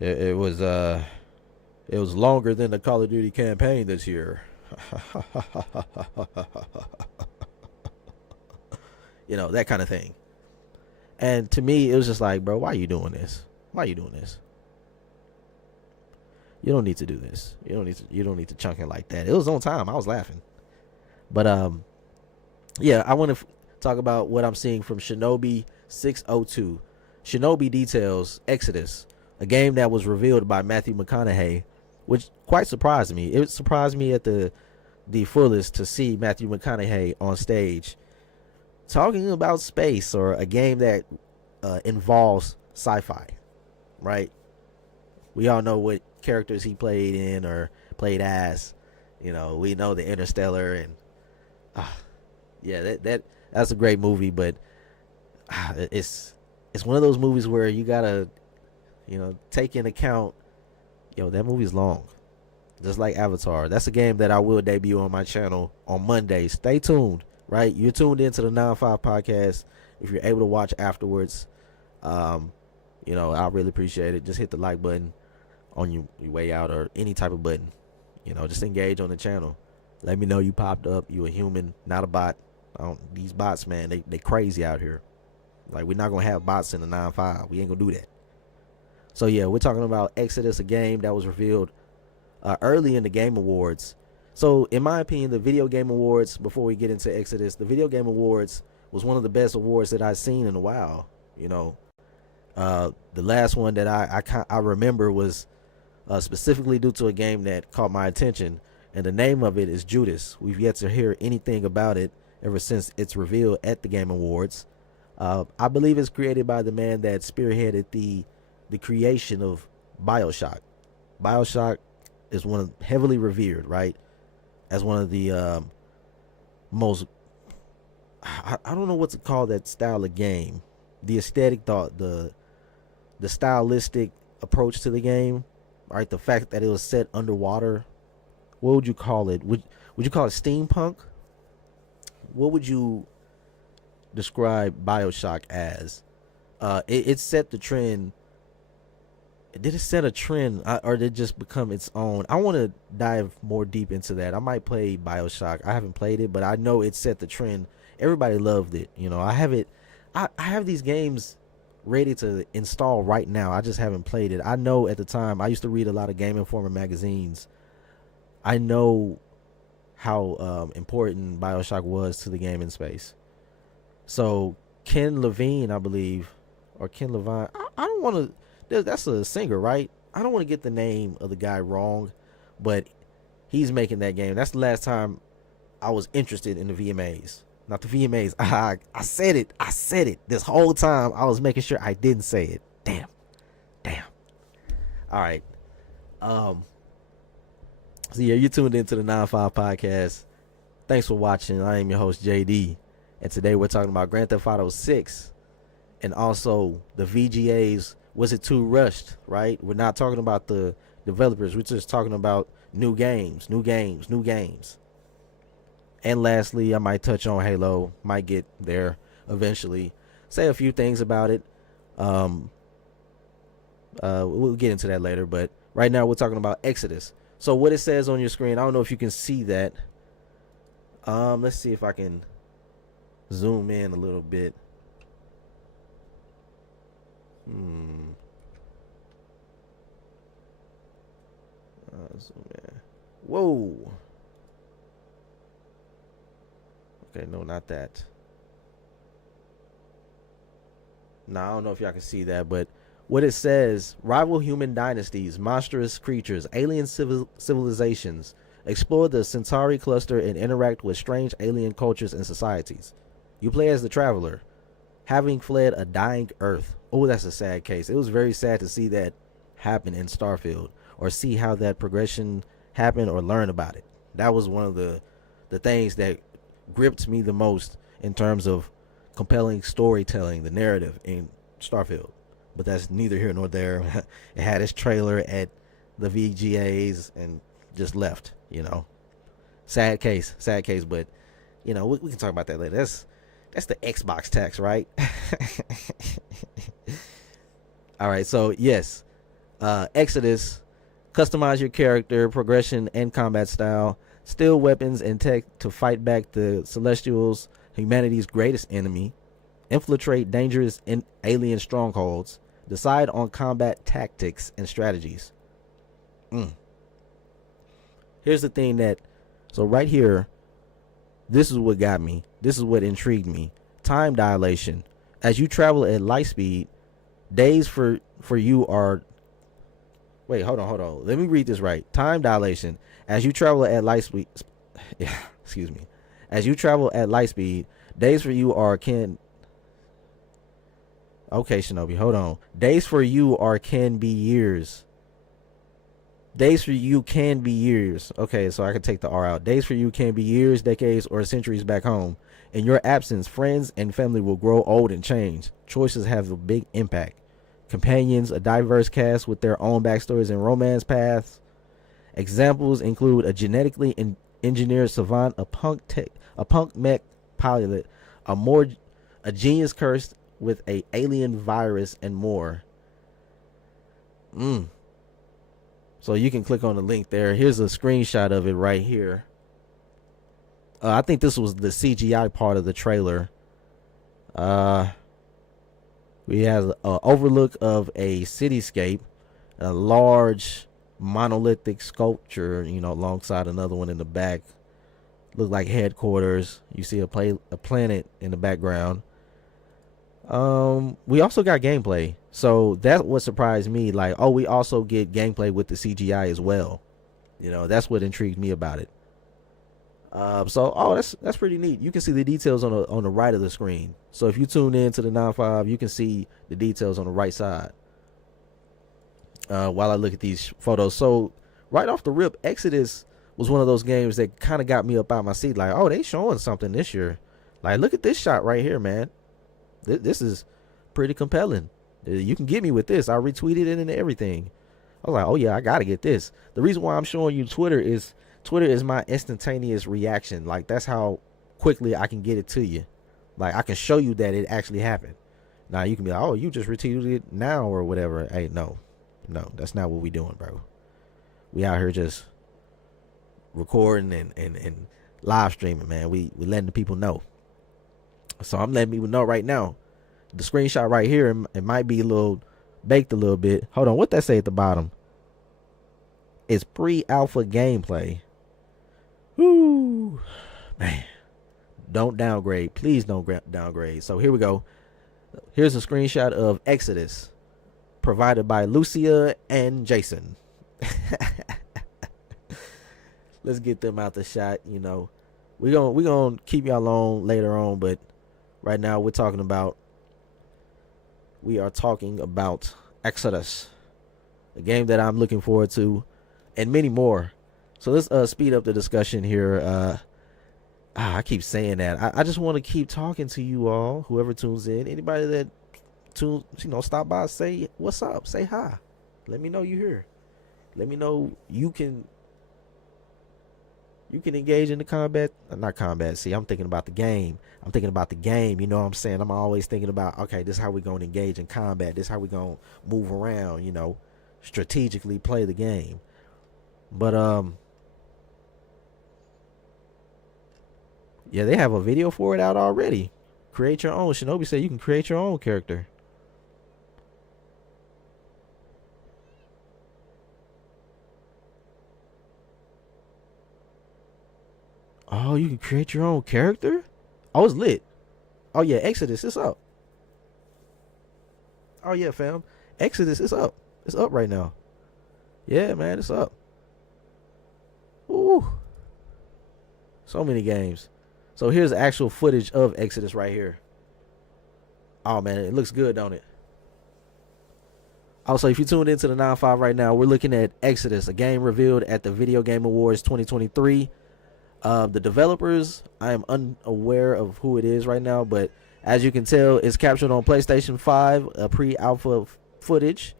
it was longer than the Call of Duty campaign this year." That kind of thing. And to me, it was just like, bro, why are you doing this? Why are you doing this? You don't need to do this. You don't need to chunk it like that. It was on time. I was laughing. But yeah, I want to talk about what I'm seeing from Shinobi 602. Shinobi details Exodus, a game that was revealed by Matthew McConaughey, which quite surprised me. It surprised me at the fullest to see Matthew McConaughey on stage talking about space or a game that involves sci-fi, right? We all know what characters he played in or played as. You know, we know the Interstellar and yeah, that's a great movie, but it's one of those movies where you gotta, take in account, that movie's long, just like Avatar. That's a game that I will debut on my channel on Monday. Stay tuned, right? You're tuned into the 9-5 podcast. If you're able to watch afterwards, I really appreciate it. Just hit the like button on your way out or any type of button. Just engage on the channel. Let me know you popped up. You a human, not a bot. These bots, man, they crazy out here. Like, we're not gonna have bots in the 9-5. We ain't gonna do that. So yeah, we're talking about Exodus, a game that was revealed early in the Game Awards. So in my opinion, the Video Game Awards, before we get into Exodus, the Video Game Awards was one of the best awards that I've seen in a while. The last one that I remember was specifically due to a game that caught my attention, and the name of it is Judas. We've yet to hear anything about it ever since it's revealed at the Game Awards. I believe it's created by the man that spearheaded the creation of BioShock. BioShock is heavily revered, right, as one of the most, I don't know what to call that style of game. The aesthetic thought, the stylistic approach to the game, right? The fact that it was set underwater. What would you call it? Would you call it steampunk? What would you describe BioShock as? It set the trend. Did it set a trend, or did it just become its own? I want to dive more deep into that. I might play BioShock. I haven't played it, but I know it set the trend. Everybody loved it. I have it. I have these games ready to install right now. I just haven't played it. I know at the time I used to read a lot of Game Informer magazines. I know how important BioShock was to the gaming space. So Ken Levine, I believe, or Ken Levine, I don't want to, that's a singer, right? I don't want to get the name of the guy wrong, but he's making that game. That's the last time I was interested in the VMAs. Not the VMAs. I said it. This whole time I was making sure I didn't say it. Damn. All right. So yeah, you tuned into the 9-5 podcast. Thanks for watching. I am your host, JD. And today we're talking about Grand Theft Auto 6. And also the VGA'S. Was it too rushed, right? We're not talking about the developers. We're just talking about new games. And lastly, I might touch on Halo. Might get there eventually. Say a few things about it. We'll get into that later. But right now we're talking about Exodus. So what it says on your screen, I don't know if you can see that. Let's see if I can zoom in a little bit. Zoom in. Whoa. Okay, no, not that. Now, I don't know if y'all can see that, but what it says, rival human dynasties, monstrous creatures, alien civilizations, explore the Centauri cluster and interact with strange alien cultures and societies. You play as the traveler, having fled a dying Earth. Oh, that's a sad case. It was very sad to see that happen in Starfield, or see how that progression happened, or learn about it. That was one of the things that gripped me the most in terms of compelling storytelling, the narrative in Starfield. But that's neither here nor there. It had its trailer at the VGA'S and just left, Sad case, but, we can talk about that later. That's the Xbox tax, right? All right, so yes, Exodus, customize your character, progression, and combat style, steal weapons and tech to fight back the Celestials, humanity's greatest enemy, infiltrate dangerous alien strongholds, decide on combat tactics and strategies. Here's the thing so right here, this is what got me. This is what intrigued me. Time dilation. As you travel at light speed, days for you are... Wait, hold on. Let me read this right. Time dilation. As you travel at light speed... excuse me. As you travel at light speed, days for you are Okay, Shinobi, hold on. Days for you can be years. Days for you can be years. Okay, so I can take the R out. Days for you can be years, decades, or centuries back home. In your absence, friends and family will grow old and change. Choices have a big impact. Companions, a diverse cast with their own backstories and romance paths. Examples include a genetically engineered savant, a punk mech pilot, a genius cursed with a alien virus, and more. So you can click on the link there. Here's a screenshot of it right here. I think this was the CGI part of the trailer. We have an overlook of a cityscape, a large monolithic sculpture, alongside another one in the back. Look like headquarters. You see a planet in the background. We also got gameplay. So that's what surprised me. Like, we also get gameplay with the CGI as well. That's what intrigued me about it. That's pretty neat. You can see the details on the right of the screen. So if you tune in to the 9.5, you can see the details on the right side. While I look at these photos. So right off the rip, Exodus was one of those games that kind of got me up out my seat. Like, they showing something this year. Like, look at this shot right here, man. This is pretty compelling. You can get me with this. I retweeted it and everything. I was like, yeah, I gotta get this. The reason why I'm showing you Twitter is my instantaneous reaction. Like, that's how quickly I can get it to you. Like, I can show you that it actually happened. Now you can be like, you just retweeted it now or whatever. Hey, no, that's not what we doing, bro. We out here just recording and live streaming, man. We letting the people know. So I'm letting people know right now. The screenshot right here, it might be baked a little bit. Hold on, what that say at the bottom? It's pre-alpha gameplay. Woo, man. Don't downgrade. Please don't downgrade. So here we go. Here's a screenshot of Exodus, provided by Lucia and Jason. Let's get them out the shot. We're gonna keep y'all on later on, but right now we are talking about Exodus, a game that I'm looking forward to, and many more. So let's speed up the discussion here. I keep saying that. I just want to keep talking to you all, whoever tunes in. Anybody that tunes, stop by, say what's up, say hi. Let me know you here. Let me know you can engage in the combat. Not combat. See, I'm thinking about the game. You know what I'm saying? I'm always thinking about, okay, this is how we're going to engage in combat. This is how we're going to move around, strategically play the game. But, yeah, they have a video for it out already. Create your own. Shinobi said you can create your own character. Oh, you can create your own character? Oh, it's lit. Oh, yeah, Exodus, it's up. Oh, yeah, fam. Exodus, it's up. It's up right now. Yeah, man, it's up. Ooh. So many games. So here's actual footage of Exodus right here. Oh, man, it looks good, don't it? Also, if you tuned into the 9.5 right now, we're looking at Exodus, a game revealed at the Video Game Awards 2023. The developers, I am unaware of who it is right now, but as you can tell, it's captured on PlayStation 5, pre-alpha footage,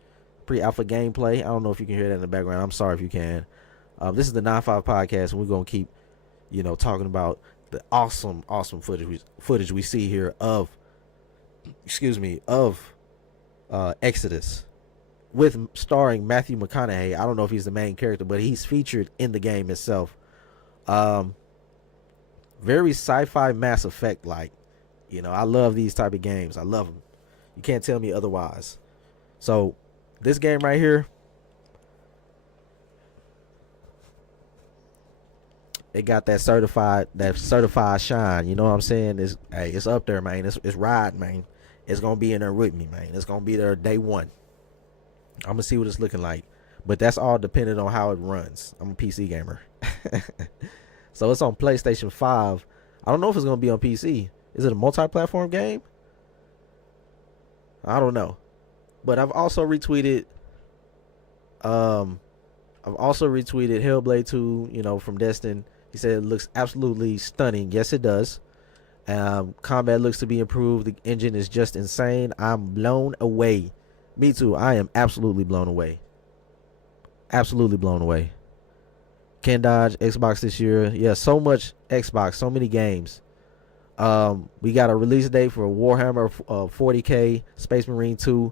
pre-alpha gameplay. I don't know if you can hear that in the background. I'm sorry if you can. This is the 9.5 podcast, and we're going to keep, talking about the awesome footage we see here of Exodus, with starring Matthew McConaughey. I don't know if he's the main character, but he's featured in the game itself. Very sci-fi Mass Effect like. You know, I love these type of games. I love them. You can't tell me otherwise. So this game right here, it got that certified shine. You know what I'm saying? It's up there, man. It's riding, man. It's gonna be in there with me, man. It's gonna be there day one. I'm gonna see what it's looking like, but that's all dependent on how it runs. I'm a PC gamer, so it's on PlayStation 5. I don't know if it's gonna be on PC. Is it a multi-platform game? I don't know, but I've also retweeted. Hellblade 2. You know, from Destin. He said it looks absolutely stunning. Yes, it does. Combat looks to be improved. The engine is just insane. I'm blown away. Me too. I am absolutely blown away. Absolutely blown away. Can dodge Xbox this year. Yeah, so much Xbox. So many games. We got a release date for Warhammer 40K, Space Marine 2.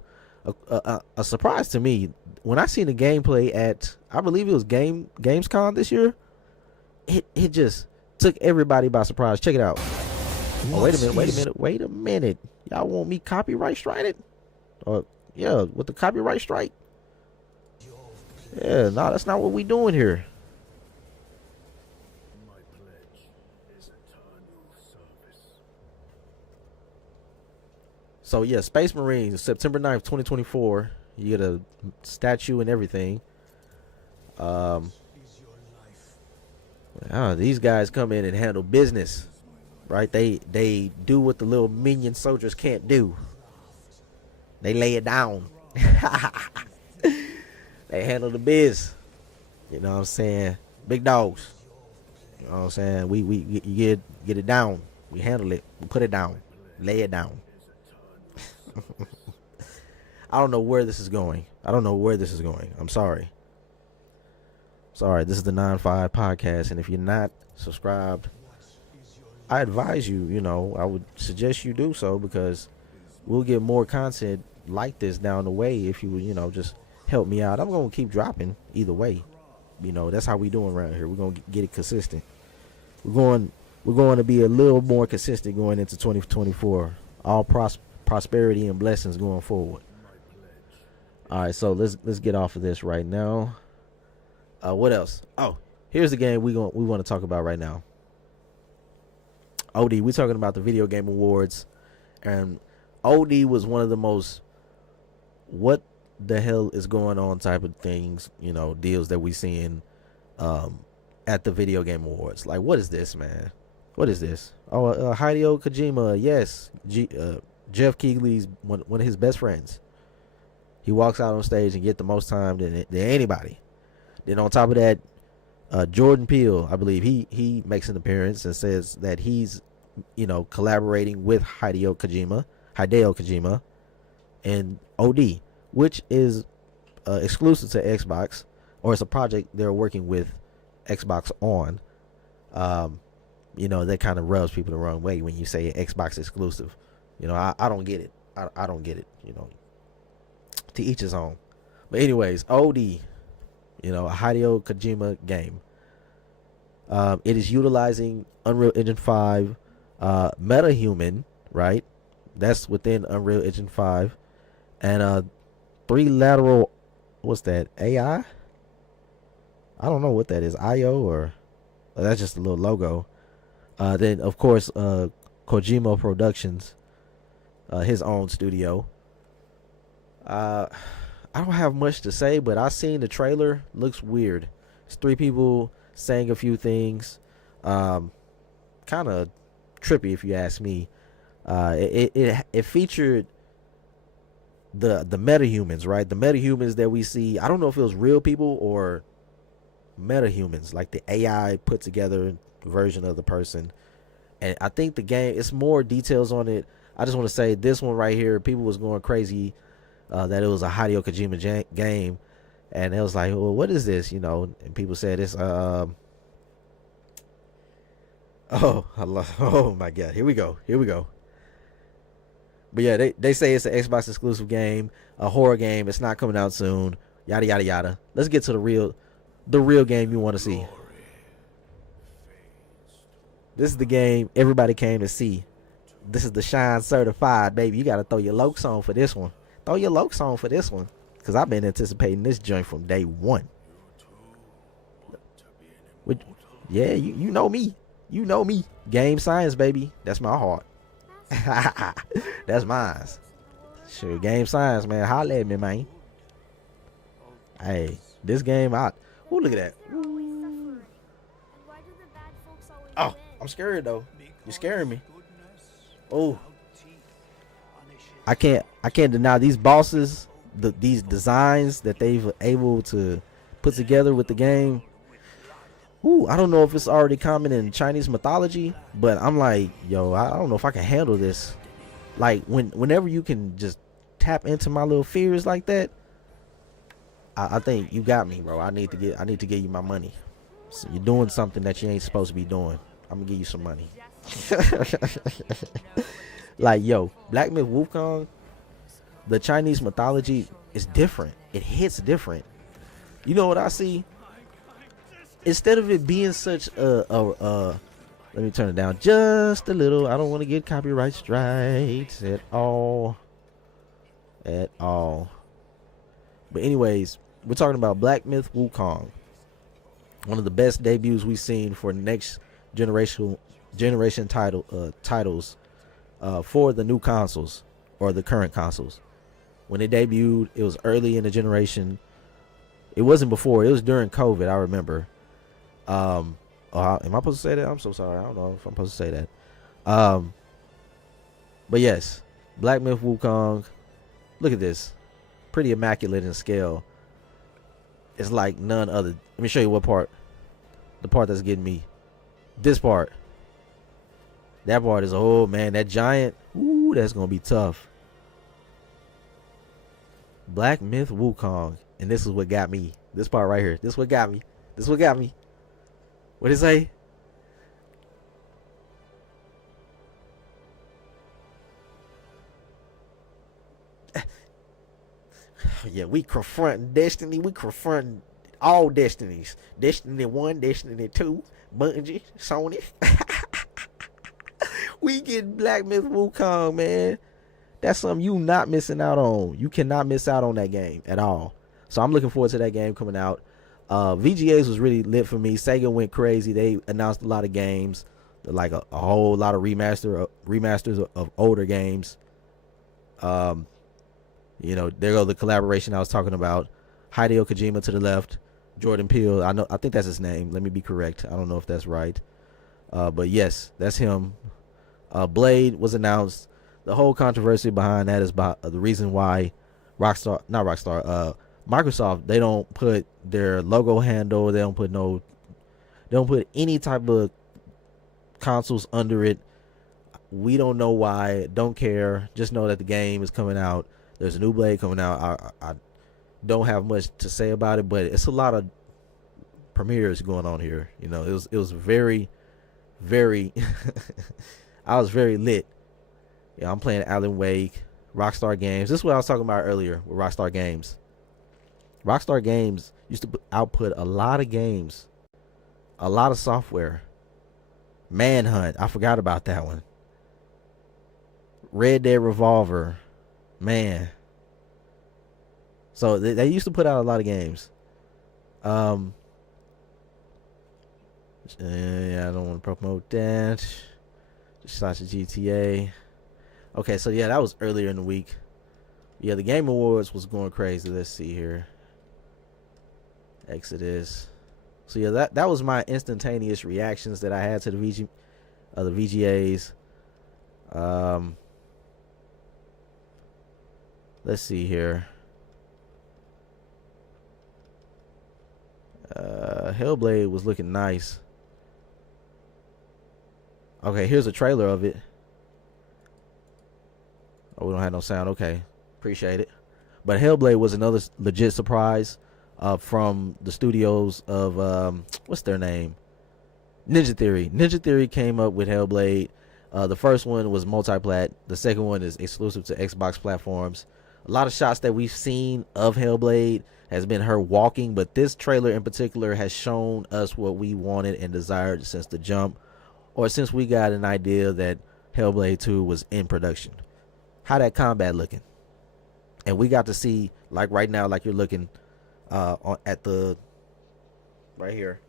A surprise to me. When I seen the gameplay at, I believe it was Gamescom this year, it just took everybody by surprise. Check it out. Oh, wait a minute. Y'all want me copyright strike it? Yeah, with the copyright strike? Yeah, no, that's not what we doing here. My pledge is eternal service. So yeah, Space Marines, September 9th, 2024. You get a statue and everything. These guys come in and handle business, right? They do what the little minion soldiers can't do. They lay it down. They handle the biz. You know what I'm saying? Big dogs. You know what I'm saying? We get it down. We handle it. We put it down. Lay it down. I don't know where this is going. I'm sorry. This is the 9-5 podcast, and if you're not subscribed, I advise you, I would suggest you do so, because we'll get more content like this down the way if you would, just help me out. I'm going to keep dropping either way. That's how we doing around here. We're going to get it consistent. We're going to be a little more consistent going into 2024. All prosperity and blessings going forward. All right, so let's get off of this right now. What else? Oh, here's the game we want to talk about right now. OD, we're talking about the Video Game Awards, and OD was one of the most what the hell is going on type of things, deals that we seeing at the Video Game Awards. Like, what is this, man? What is this? Oh, Hideo Kojima, yes, Jeff Keighley's one of his best friends. He walks out on stage and get the most time than anybody. Then on top of that, Jordan Peele, I believe he makes an appearance and says that he's, collaborating with Hideo Kojima and OD, which is exclusive to Xbox, or it's a project they're working with Xbox on. That kind of rubs people the wrong way when you say Xbox exclusive. I don't get it. I don't get it. To each his own. But anyways, OD. A Hideo Kojima game. It is utilizing Unreal Engine 5, MetaHuman, right? That's within Unreal Engine 5, and 3 lateral. What's that? AI? I don't know what that is. IO or that's just a little logo. Then of course, Kojima Productions, his own studio. I don't have much to say, but I seen the trailer. Looks weird. It's 3 people saying a few things. Kind of trippy, if you ask me. It featured the metahumans, right? The metahumans that we see. I don't know if it was real people or metahumans, like the AI put together version of the person. And I think the game, it's more details on it. I just want to say this one right here, people was going crazy. That it was a Hideo Kojima game, and it was like, well, what is this? And people said it's oh my god, here we go. But yeah, they say it's an Xbox exclusive game, a horror game. It's not coming out soon. Yada yada yada. Let's get to the real game you want to see. This is the game everybody came to see. This is the Shine Certified, baby. You gotta throw your lokes on for this one. Throw your lokes on for this one. Cause I've been anticipating this joint from day one. Yeah, you know me. You know me. Game science, baby. That's my heart. That's mine. Sure, game science, man. Holla at me, man. Hey, this game out. Ooh, look at that. Ooh. Oh, I'm scared though. You're scaring me. Oh, I can't deny these bosses, these designs that they've able to put together with the game. Ooh, I don't know if it's already common in Chinese mythology, but I'm like, yo, I don't know if I can handle this. Like whenever you can just tap into my little fears like that, I think you got me, bro. I need to give you my money. So you're doing something that you ain't supposed to be doing. I'm gonna give you some money. Like, yo, Black Myth Wukong, the Chinese mythology is different. It hits different. You know what I see? Instead of it being such let me turn it down just a little. I don't want to get copyright strikes at all. But anyways, we're talking about Black Myth Wukong, one of the best debuts we've seen for next generation titles for the new consoles or the current consoles. When it debuted, it was early in the generation. It wasn't before. It was during COVID. I remember. Am I supposed to say that? I'm so sorry. I don't know if I'm supposed to say that. But yes, Black Myth Wukong. Look at this. Pretty immaculate in scale. It's like none other. Let me show you what part. The part that's getting me. This part. That part is, oh man, that giant. Ooh, that's going to be tough. Black Myth Wukong. And this is what got me. This part right here. This is what got me. What did it say? Yeah, we confronting destiny. We confronting all destinies. Destiny 1, Destiny 2, Bungie, Sony. We get Black Myth Wukong, man. That's something you not missing out on. You cannot miss out on that game at all. So I'm looking forward to that game coming out. VGA'S was really lit for me. Sega went crazy. They announced a lot of games, like a whole lot of remasters of older games. You know, there go the collaboration I was talking about. Hideo Kojima to the left, Jordan Peele. I think that's his name. Let me be correct. I don't know if that's right. But yes, that's him. Blade was announced. The whole controversy behind that is the reason why Microsoft, they don't put their logo handle, they don't put any type of consoles under it. We don't know why, don't care. Just know that the game is coming out. There's a new Blade coming out. I don't have much to say about it, but it's a lot of premieres going on here. You know, it was very, very I was very lit. Yeah, I'm playing Alan Wake, Rockstar Games. This is what I was talking about earlier with Rockstar Games. Rockstar Games used to output a lot of games, a lot of software. Manhunt, I forgot about that one. Red Dead Revolver, man. So they used to put out a lot of games. Yeah, I don't want to promote that. Just watch the GTA. Okay, so yeah, that was earlier in the week. Yeah, the Game Awards was going crazy. Let's see here. Exodus. So yeah, that was my instantaneous reactions that I had to the VGA'S. Let's see here. Hellblade was looking nice. Okay, here's a trailer of it. Oh, we don't have no sound. Okay, appreciate it. But Hellblade was another legit surprise from the studios of what's their name? Ninja Theory. Ninja Theory came up with Hellblade. The first one was multi-plat. The second one is exclusive to Xbox platforms. A lot of shots that we've seen of Hellblade has been her walking, but this trailer in particular has shown us what we wanted and desired since the jump, or since we got an idea that Hellblade 2 was in production. How that combat looking? And we got to see, like right now, like you're looking at the right here.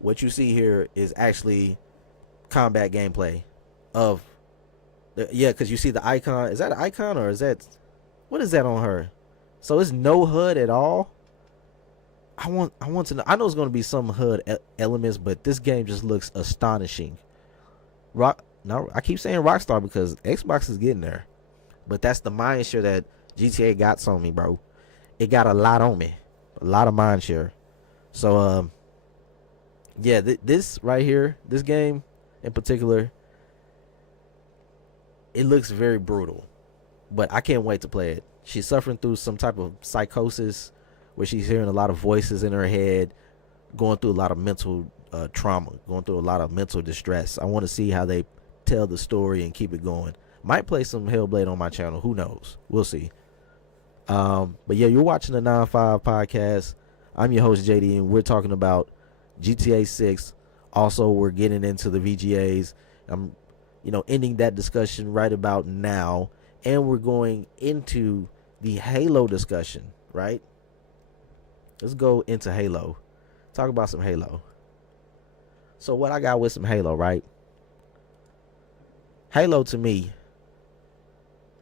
What you see here is actually combat gameplay of because you see the icon. Is that an icon or is that what is that on her? So it's no HUD at all. I want to know. I know it's going to be some HUD elements, but this game just looks astonishing. No, I keep saying Rockstar because Xbox is getting there, but that's the mind share that GTA got on me, bro. It got a lot on me, a lot of mind share. So yeah, this right here, this game in particular, it looks very brutal, but I can't wait to play it. She's suffering through some type of psychosis where she's hearing a lot of voices in her head, going through a lot of mental trauma, going through a lot of mental distress. I want to see how they tell the story and keep it going. Might play some Hellblade on my channel. Who knows? We'll see. But yeah, you're watching the 9-5 podcast. I'm your host, JD, and we're talking about GTA 6. Also, we're getting into the VGA'S. I'm, ending that discussion right about now. And we're going into the Halo discussion, right? Let's go into Halo. Talk about some Halo. So what I got with some Halo, right? Halo to me,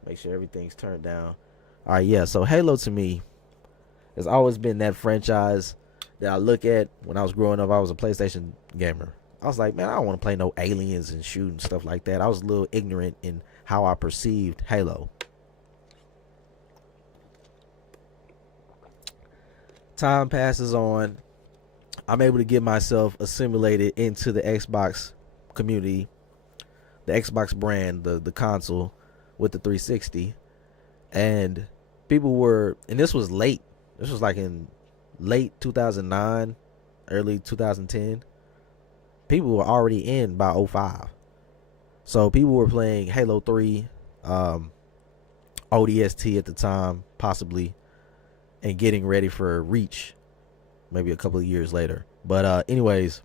make sure everything's turned down. All right, yeah. So Halo to me has always been that franchise that I look at. When I was growing up, I was a PlayStation gamer. I was like, man, I don't want to play no aliens and shoot and stuff like that. I was a little ignorant in how I perceived Halo. Time passes on. I'm able to get myself assimilated into the Xbox community, the Xbox brand, the console with the 360. And people were, and this was late. This was like in late 2009, early 2010. People were already in by 05. So people were playing Halo 3, ODST at the time, possibly, and getting ready for Reach maybe a couple of years later. But anyways,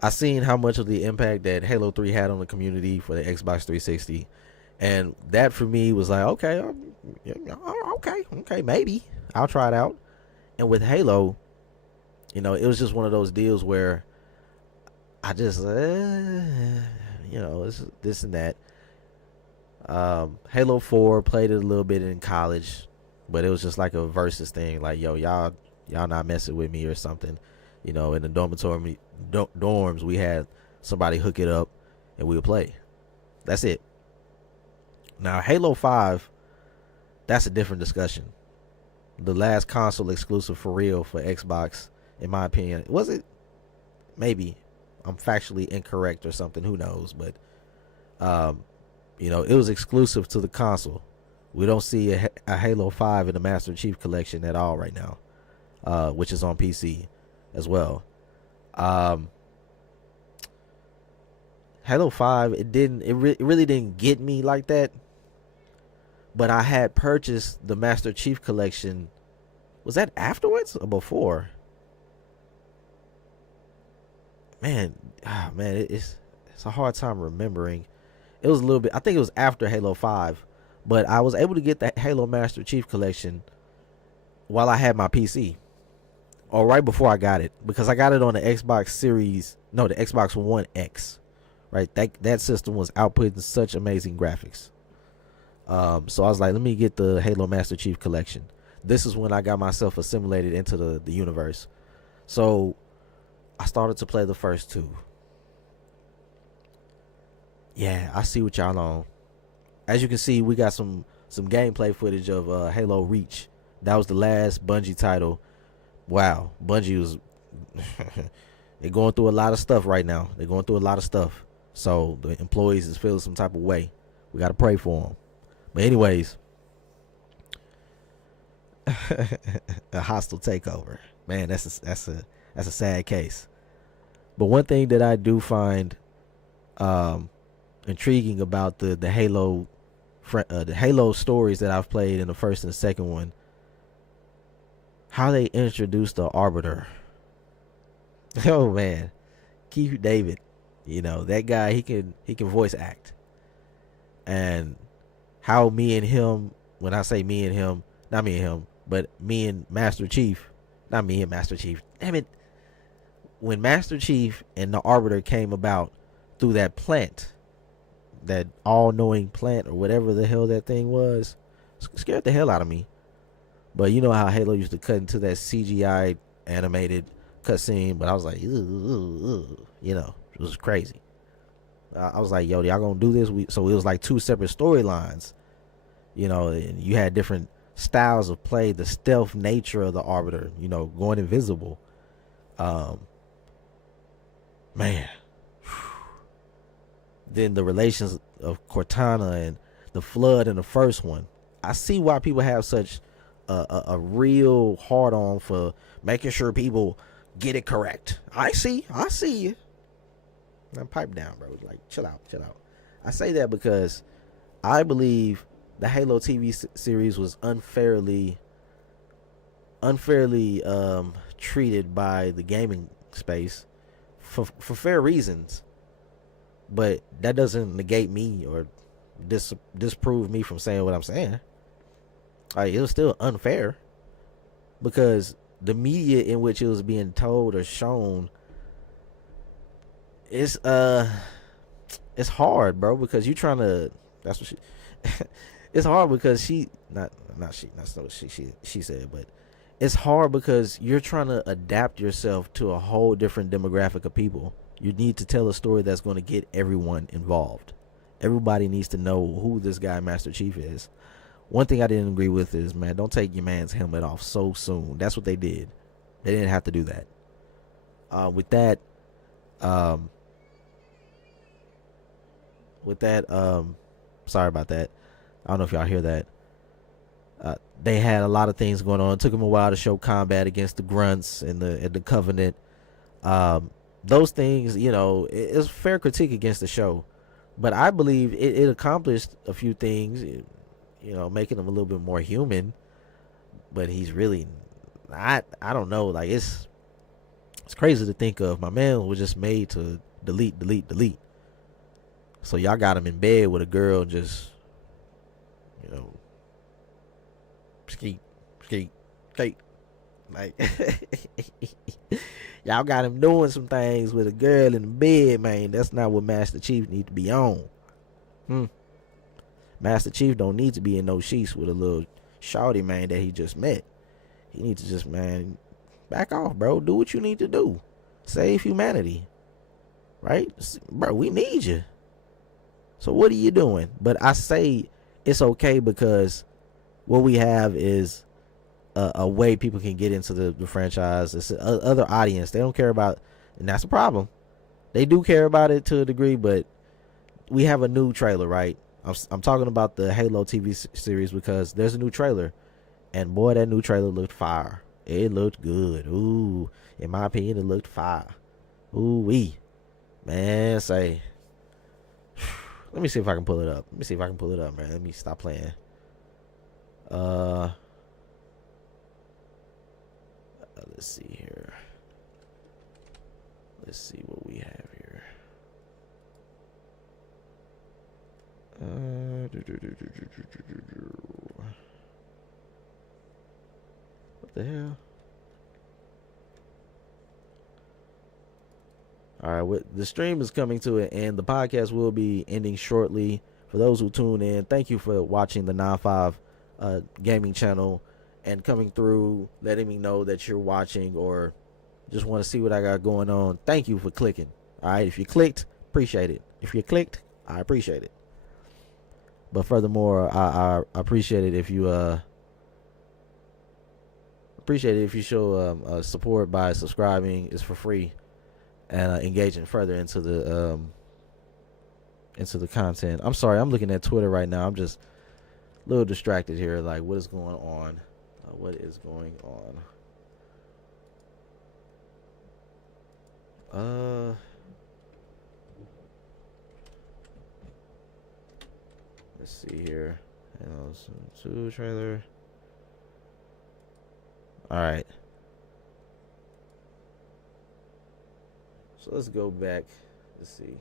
I seen how much of the impact that Halo 3 had on the community for the Xbox 360. And that for me was like, okay, maybe I'll try it out. And with Halo, it was just one of those deals where I just, it's this and that. Halo 4, played it a little bit in college, but it was just like a versus thing. Like, yo, y'all not messing with me or something. In the dorms, we had somebody hook it up and we would play. That's it. Now, Halo 5, that's a different discussion. The last console exclusive for real for Xbox, in my opinion. Was it? Maybe. I'm factually incorrect or something. Who knows? But, it was exclusive to the console. We don't see a Halo 5 in the Master Chief Collection at all right now, which is on PC as well. Halo 5, it really didn't get me like that. But I had purchased the Master Chief Collection. Was that afterwards or before? Man, it's a hard time remembering. It was a little bit. I think it was after Halo 5, but I was able to get the Halo Master Chief Collection while I had my PC, or right before I got it, because I got it on the Xbox the Xbox One X. Right, that system was outputting such amazing graphics. So I was like, let me get the Halo Master Chief Collection. This is when I got myself assimilated into the universe. So I started to play the first two. Yeah, I see what y'all on. As you can see, we got some gameplay footage of Halo Reach. That was the last Bungie title. Wow, Bungie was they're going through a lot of stuff right now. They're going through a lot of stuff. So the employees is feeling some type of way. We got to pray for them. But anyways, a hostile takeover. Man, that's a sad case. But one thing that I do find intriguing about the Halo stories that I've played in the first and the second one, how they introduced the Arbiter. Oh man, Keith David. You know, that guy, he can voice act. And how me and him, when I say me and him, not me and him, but me and Master Chief, not me and Master Chief. Damn it. When Master Chief and the Arbiter came about through that plant, that all-knowing plant or whatever the hell that thing was, scared the hell out of me. But you know how Halo used to cut into that CGI animated cutscene, but I was like, you know, it was crazy. I was like, yo, y'all gonna do this? So it was like two separate storylines, you know, and you had different styles of play, the stealth nature of the Arbiter, you know, going invisible. Man. Then the relations of Cortana and the Flood in the first one. I see why people have such a real hard on for making sure people get it correct. I see you. Now pipe down, bro. Like, chill out. I say that because I believe the Halo TV series was unfairly treated by the gaming space for fair reasons. But that doesn't negate me or disprove me from saying what I'm saying. Like, it was still unfair because the media in which it was being told or shown, it's hard, bro, because you trying to. That's what she. It's hard because she said, but it's hard because you're trying to adapt yourself to a whole different demographic of people. You need to tell a story that's going to get everyone involved. Everybody needs to know who this guy Master Chief is. One thing I didn't agree with is, man, don't take your man's helmet off so soon. That's what they did. They didn't have to do that. With that, sorry about that. I don't know if y'all hear that. They had a lot of things going on. It took them a while to show combat against the grunts and the Covenant. Those things, you know, it's fair critique against the show, but I believe it accomplished a few things, you know, making him a little bit more human. But he's really not. I don't know. Like, it's crazy to think of. My man was just made to delete. So y'all got him in bed with a girl, just, you know, skeet. Like, y'all got him doing some things with a girl in the bed, man. That's not what Master Chief need to be on. Master Chief don't need to be in no sheets with a little shawty, man, that he just met. He needs to just, man, back off, bro. Do what you need to do. Save humanity. Right? Bro, we need you. So what are you doing? But I say it's okay because what we have is a way people can get into the franchise. It's other audience. They don't care about, and that's a problem. They do care about it to a degree, but we have a new trailer, right? I'm talking about the Halo TV series because there's a new trailer, and boy, that new trailer looked fire. It looked good. Ooh, in my opinion, it looked fire. Ooh wee, man. Say, let me see if I can pull it up. Man. Let me stop playing. Let's see here. Let's see what we have here. What the hell? All right, the stream is coming to an end. The podcast will be ending shortly. For those who tune in, thank you for watching the 9-5 gaming channel and coming through, letting me know that you're watching or just want to see what I got going on. Thank you for clicking. All right, if you clicked, appreciate it. If you clicked, I appreciate it. But furthermore, I appreciate it if you show support by subscribing. It's for free, and engaging further into the content. I'm sorry, I'm looking at Twitter right now. I'm just a little distracted here. Like, what is going on? Let's see here. Two trailer. All right. So let's go back. Let's see.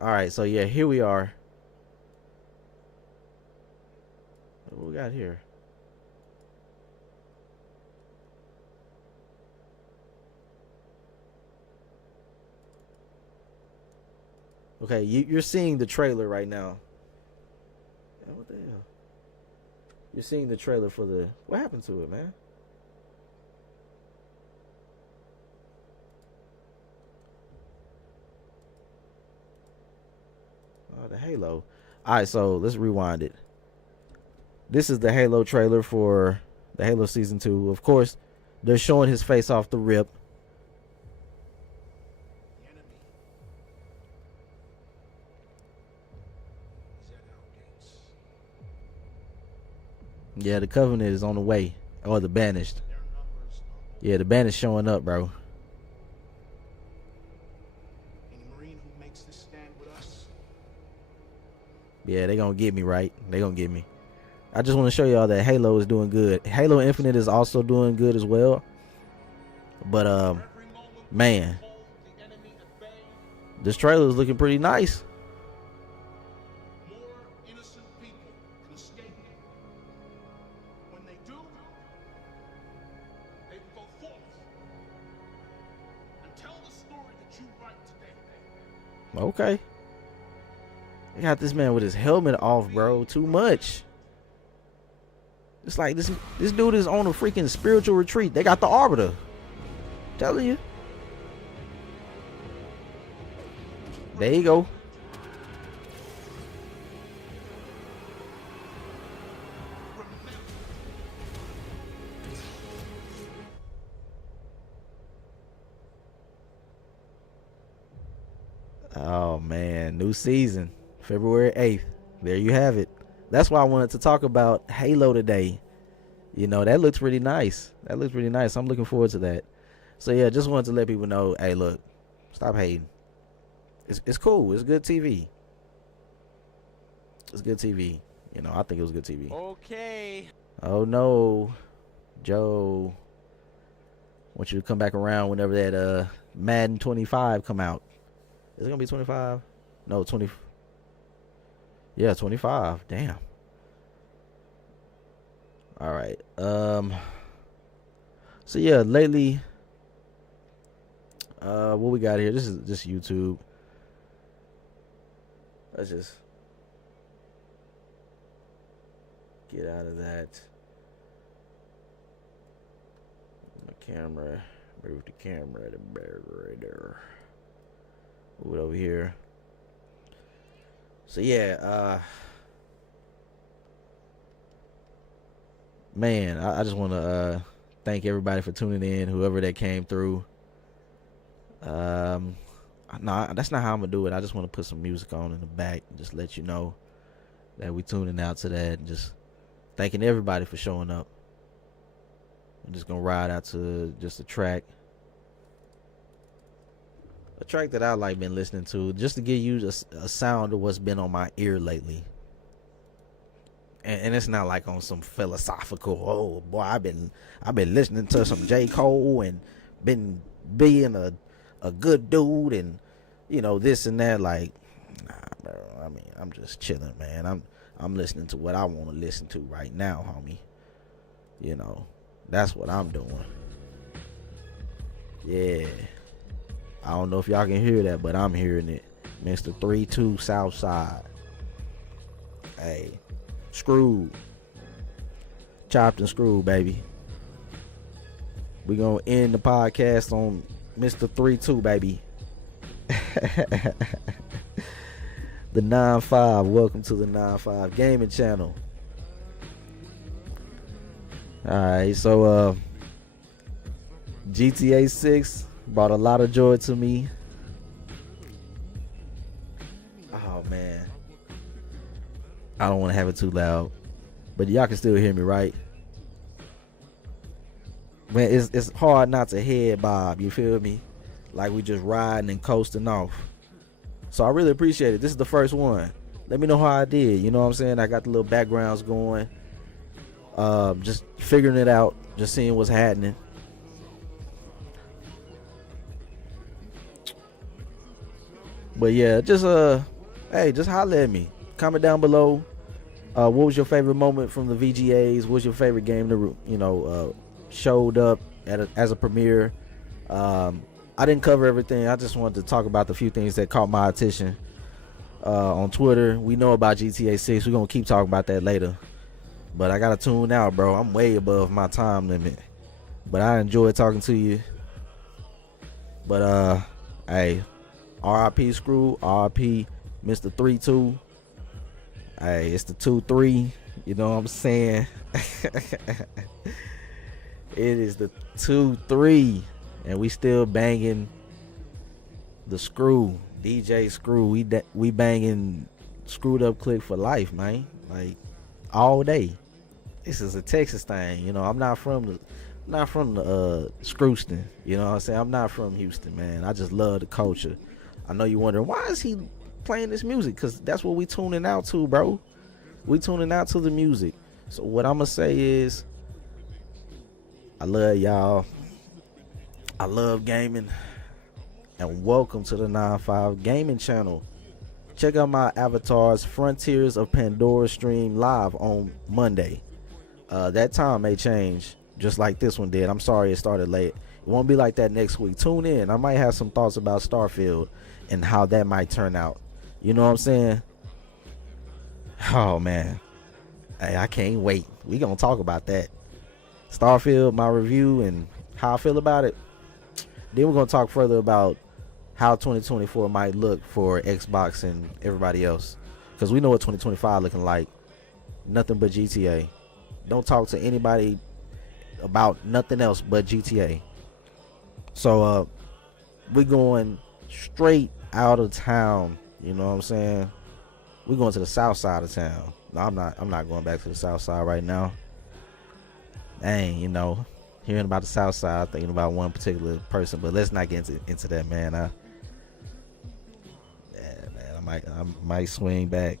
All right, so yeah, here we are. What we got here? Okay, you're seeing the trailer right now. What the hell? You're seeing the trailer for the... What happened to it, man? Oh, the Halo. All right, so let's rewind it. This is the Halo trailer for the Halo Season 2. Of course, they're showing his face off the rip. Yeah, the Covenant is on the way. Or the Banished. Yeah, the Banished showing up, bro. Yeah, they gonna get me, right? They gonna get me. I just want to show y'all that Halo is doing good. Halo Infinite is also doing good as well. But man, this trailer is looking pretty nice. Okay. They got this man with his helmet off, bro. Too much. It's like this dude is on a freaking spiritual retreat. They got the Arbiter. Telling you. There you go. Oh man, new season, February 8th. There you have it. That's why I wanted to talk about Halo today. You know, that looks really nice. That looks really nice. I'm looking forward to that. So yeah, just wanted to let people know, hey, look, stop hating. It's cool. It's good TV. It's good TV. You know, I think it was good TV. Okay. Oh no, Joe. I want you to come back around whenever that Madden 25 come out. Is it gonna be 25? No, 20. Yeah, 25. Damn. All right. So yeah, lately, what we got here? This is just YouTube. Let's just get out of that. My camera. Move the camera to bear right there. Move it over here. So yeah, man, I just want to thank everybody for tuning in, whoever that came through. No, that's not how I'm gonna do it. I just want to put some music on in the back and just let you know that we tuning out to that, and just thanking everybody for showing up. I'm just gonna ride out to just a track that I like been listening to, just to give you a sound of what's been on my ear lately. And it's not like on some philosophical, oh boy, I've been listening to some J. Cole and been being a good dude and, you know, this and that. Like, nah, bro, I mean, I'm just chilling, man. I'm listening to what I want to listen to right now, homie. You know, that's what I'm doing. Yeah. I don't know if y'all can hear that, but I'm hearing it. Mr. 32 Southside. Hey, screwed. Chopped and screwed, baby. We gonna end the podcast on Mr. 32, baby. The 9-5. Welcome to the 9-5 gaming channel. Alright, so GTA 6 brought a lot of joy to me. Oh man, I don't want to have it too loud, but y'all can still hear me, right? Man, it's hard not to head bob, you feel me? Like we just riding and coasting off. So I really appreciate it. This is the first one. Let me know how I did. You know what I'm saying? I got the little backgrounds going. Just figuring it out, just seeing what's happening. But yeah, just hey, just holler at me. Comment down below. What was your favorite moment from the VGA'S? What was your favorite game to showed up as a premiere? I didn't cover everything. I just wanted to talk about the few things that caught my attention. On Twitter, we know about GTA 6. We're gonna keep talking about that later. But I gotta tune out, bro. I'm way above my time limit. But I enjoyed talking to you. But hey, RIP Screw, RIP Mr. 3-2. Hey, it's the 2-3. You know what I'm saying? It is the 2-3, and we still banging the Screw, DJ Screw. We banging Screwed Up Click for life, man. Like all day. This is a Texas thing, you know. I'm not from the Screwston, you know what I'm saying. I'm not from Houston, man. I just love the culture. I know you're wondering why is he playing this music, because that's what we tuning out to, bro. We tuning out to the music. So what I'm gonna say is, I love y'all. I love gaming, and welcome to the 9-5 gaming channel. Check out my avatar's Frontiers of Pandora stream live on Monday. That time may change, just like this one did. I'm sorry it started late. It won't be like that next week. Tune in. I might have some thoughts about Starfield and how that might turn out. You know what I'm saying? Oh man, hey, I can't wait. We gonna talk about that. Starfield, my review, and how I feel about it. Then we're gonna talk further about how 2024 might look for Xbox and everybody else, because we know what 2025 looking like. Nothing but GTA. Don't talk to anybody about nothing else but GTA. So we're going straight out of town. You know what I'm saying? We're going to the south side of town. No, I'm not going back to the south side right now. Dang, you know, hearing about the south side, thinking about one particular person, but let's not get into that, man. I might swing back.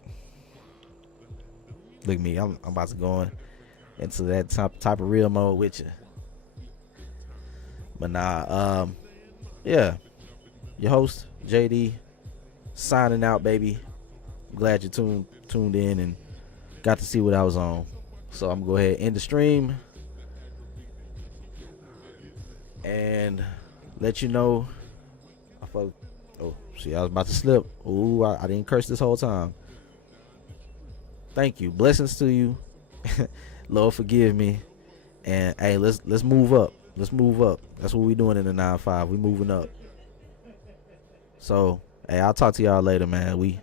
Look at me, I'm about to go into that type of real mode with you. But nah, yeah, your host JD signing out, baby. I'm glad you tuned in and got to see what I was on. So I'm gonna go ahead and end the stream and let you know. Oh, see, I was about to slip. Ooh, I didn't curse this whole time. Thank you. Blessings to you. Lord, forgive me. And hey, let's move up. Let's move up. That's what we doing in the 9-5. We moving up. So, hey, I'll talk to y'all later, man. We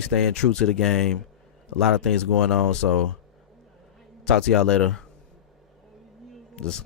staying true to the game. A lot of things going on, so talk to y'all later. Just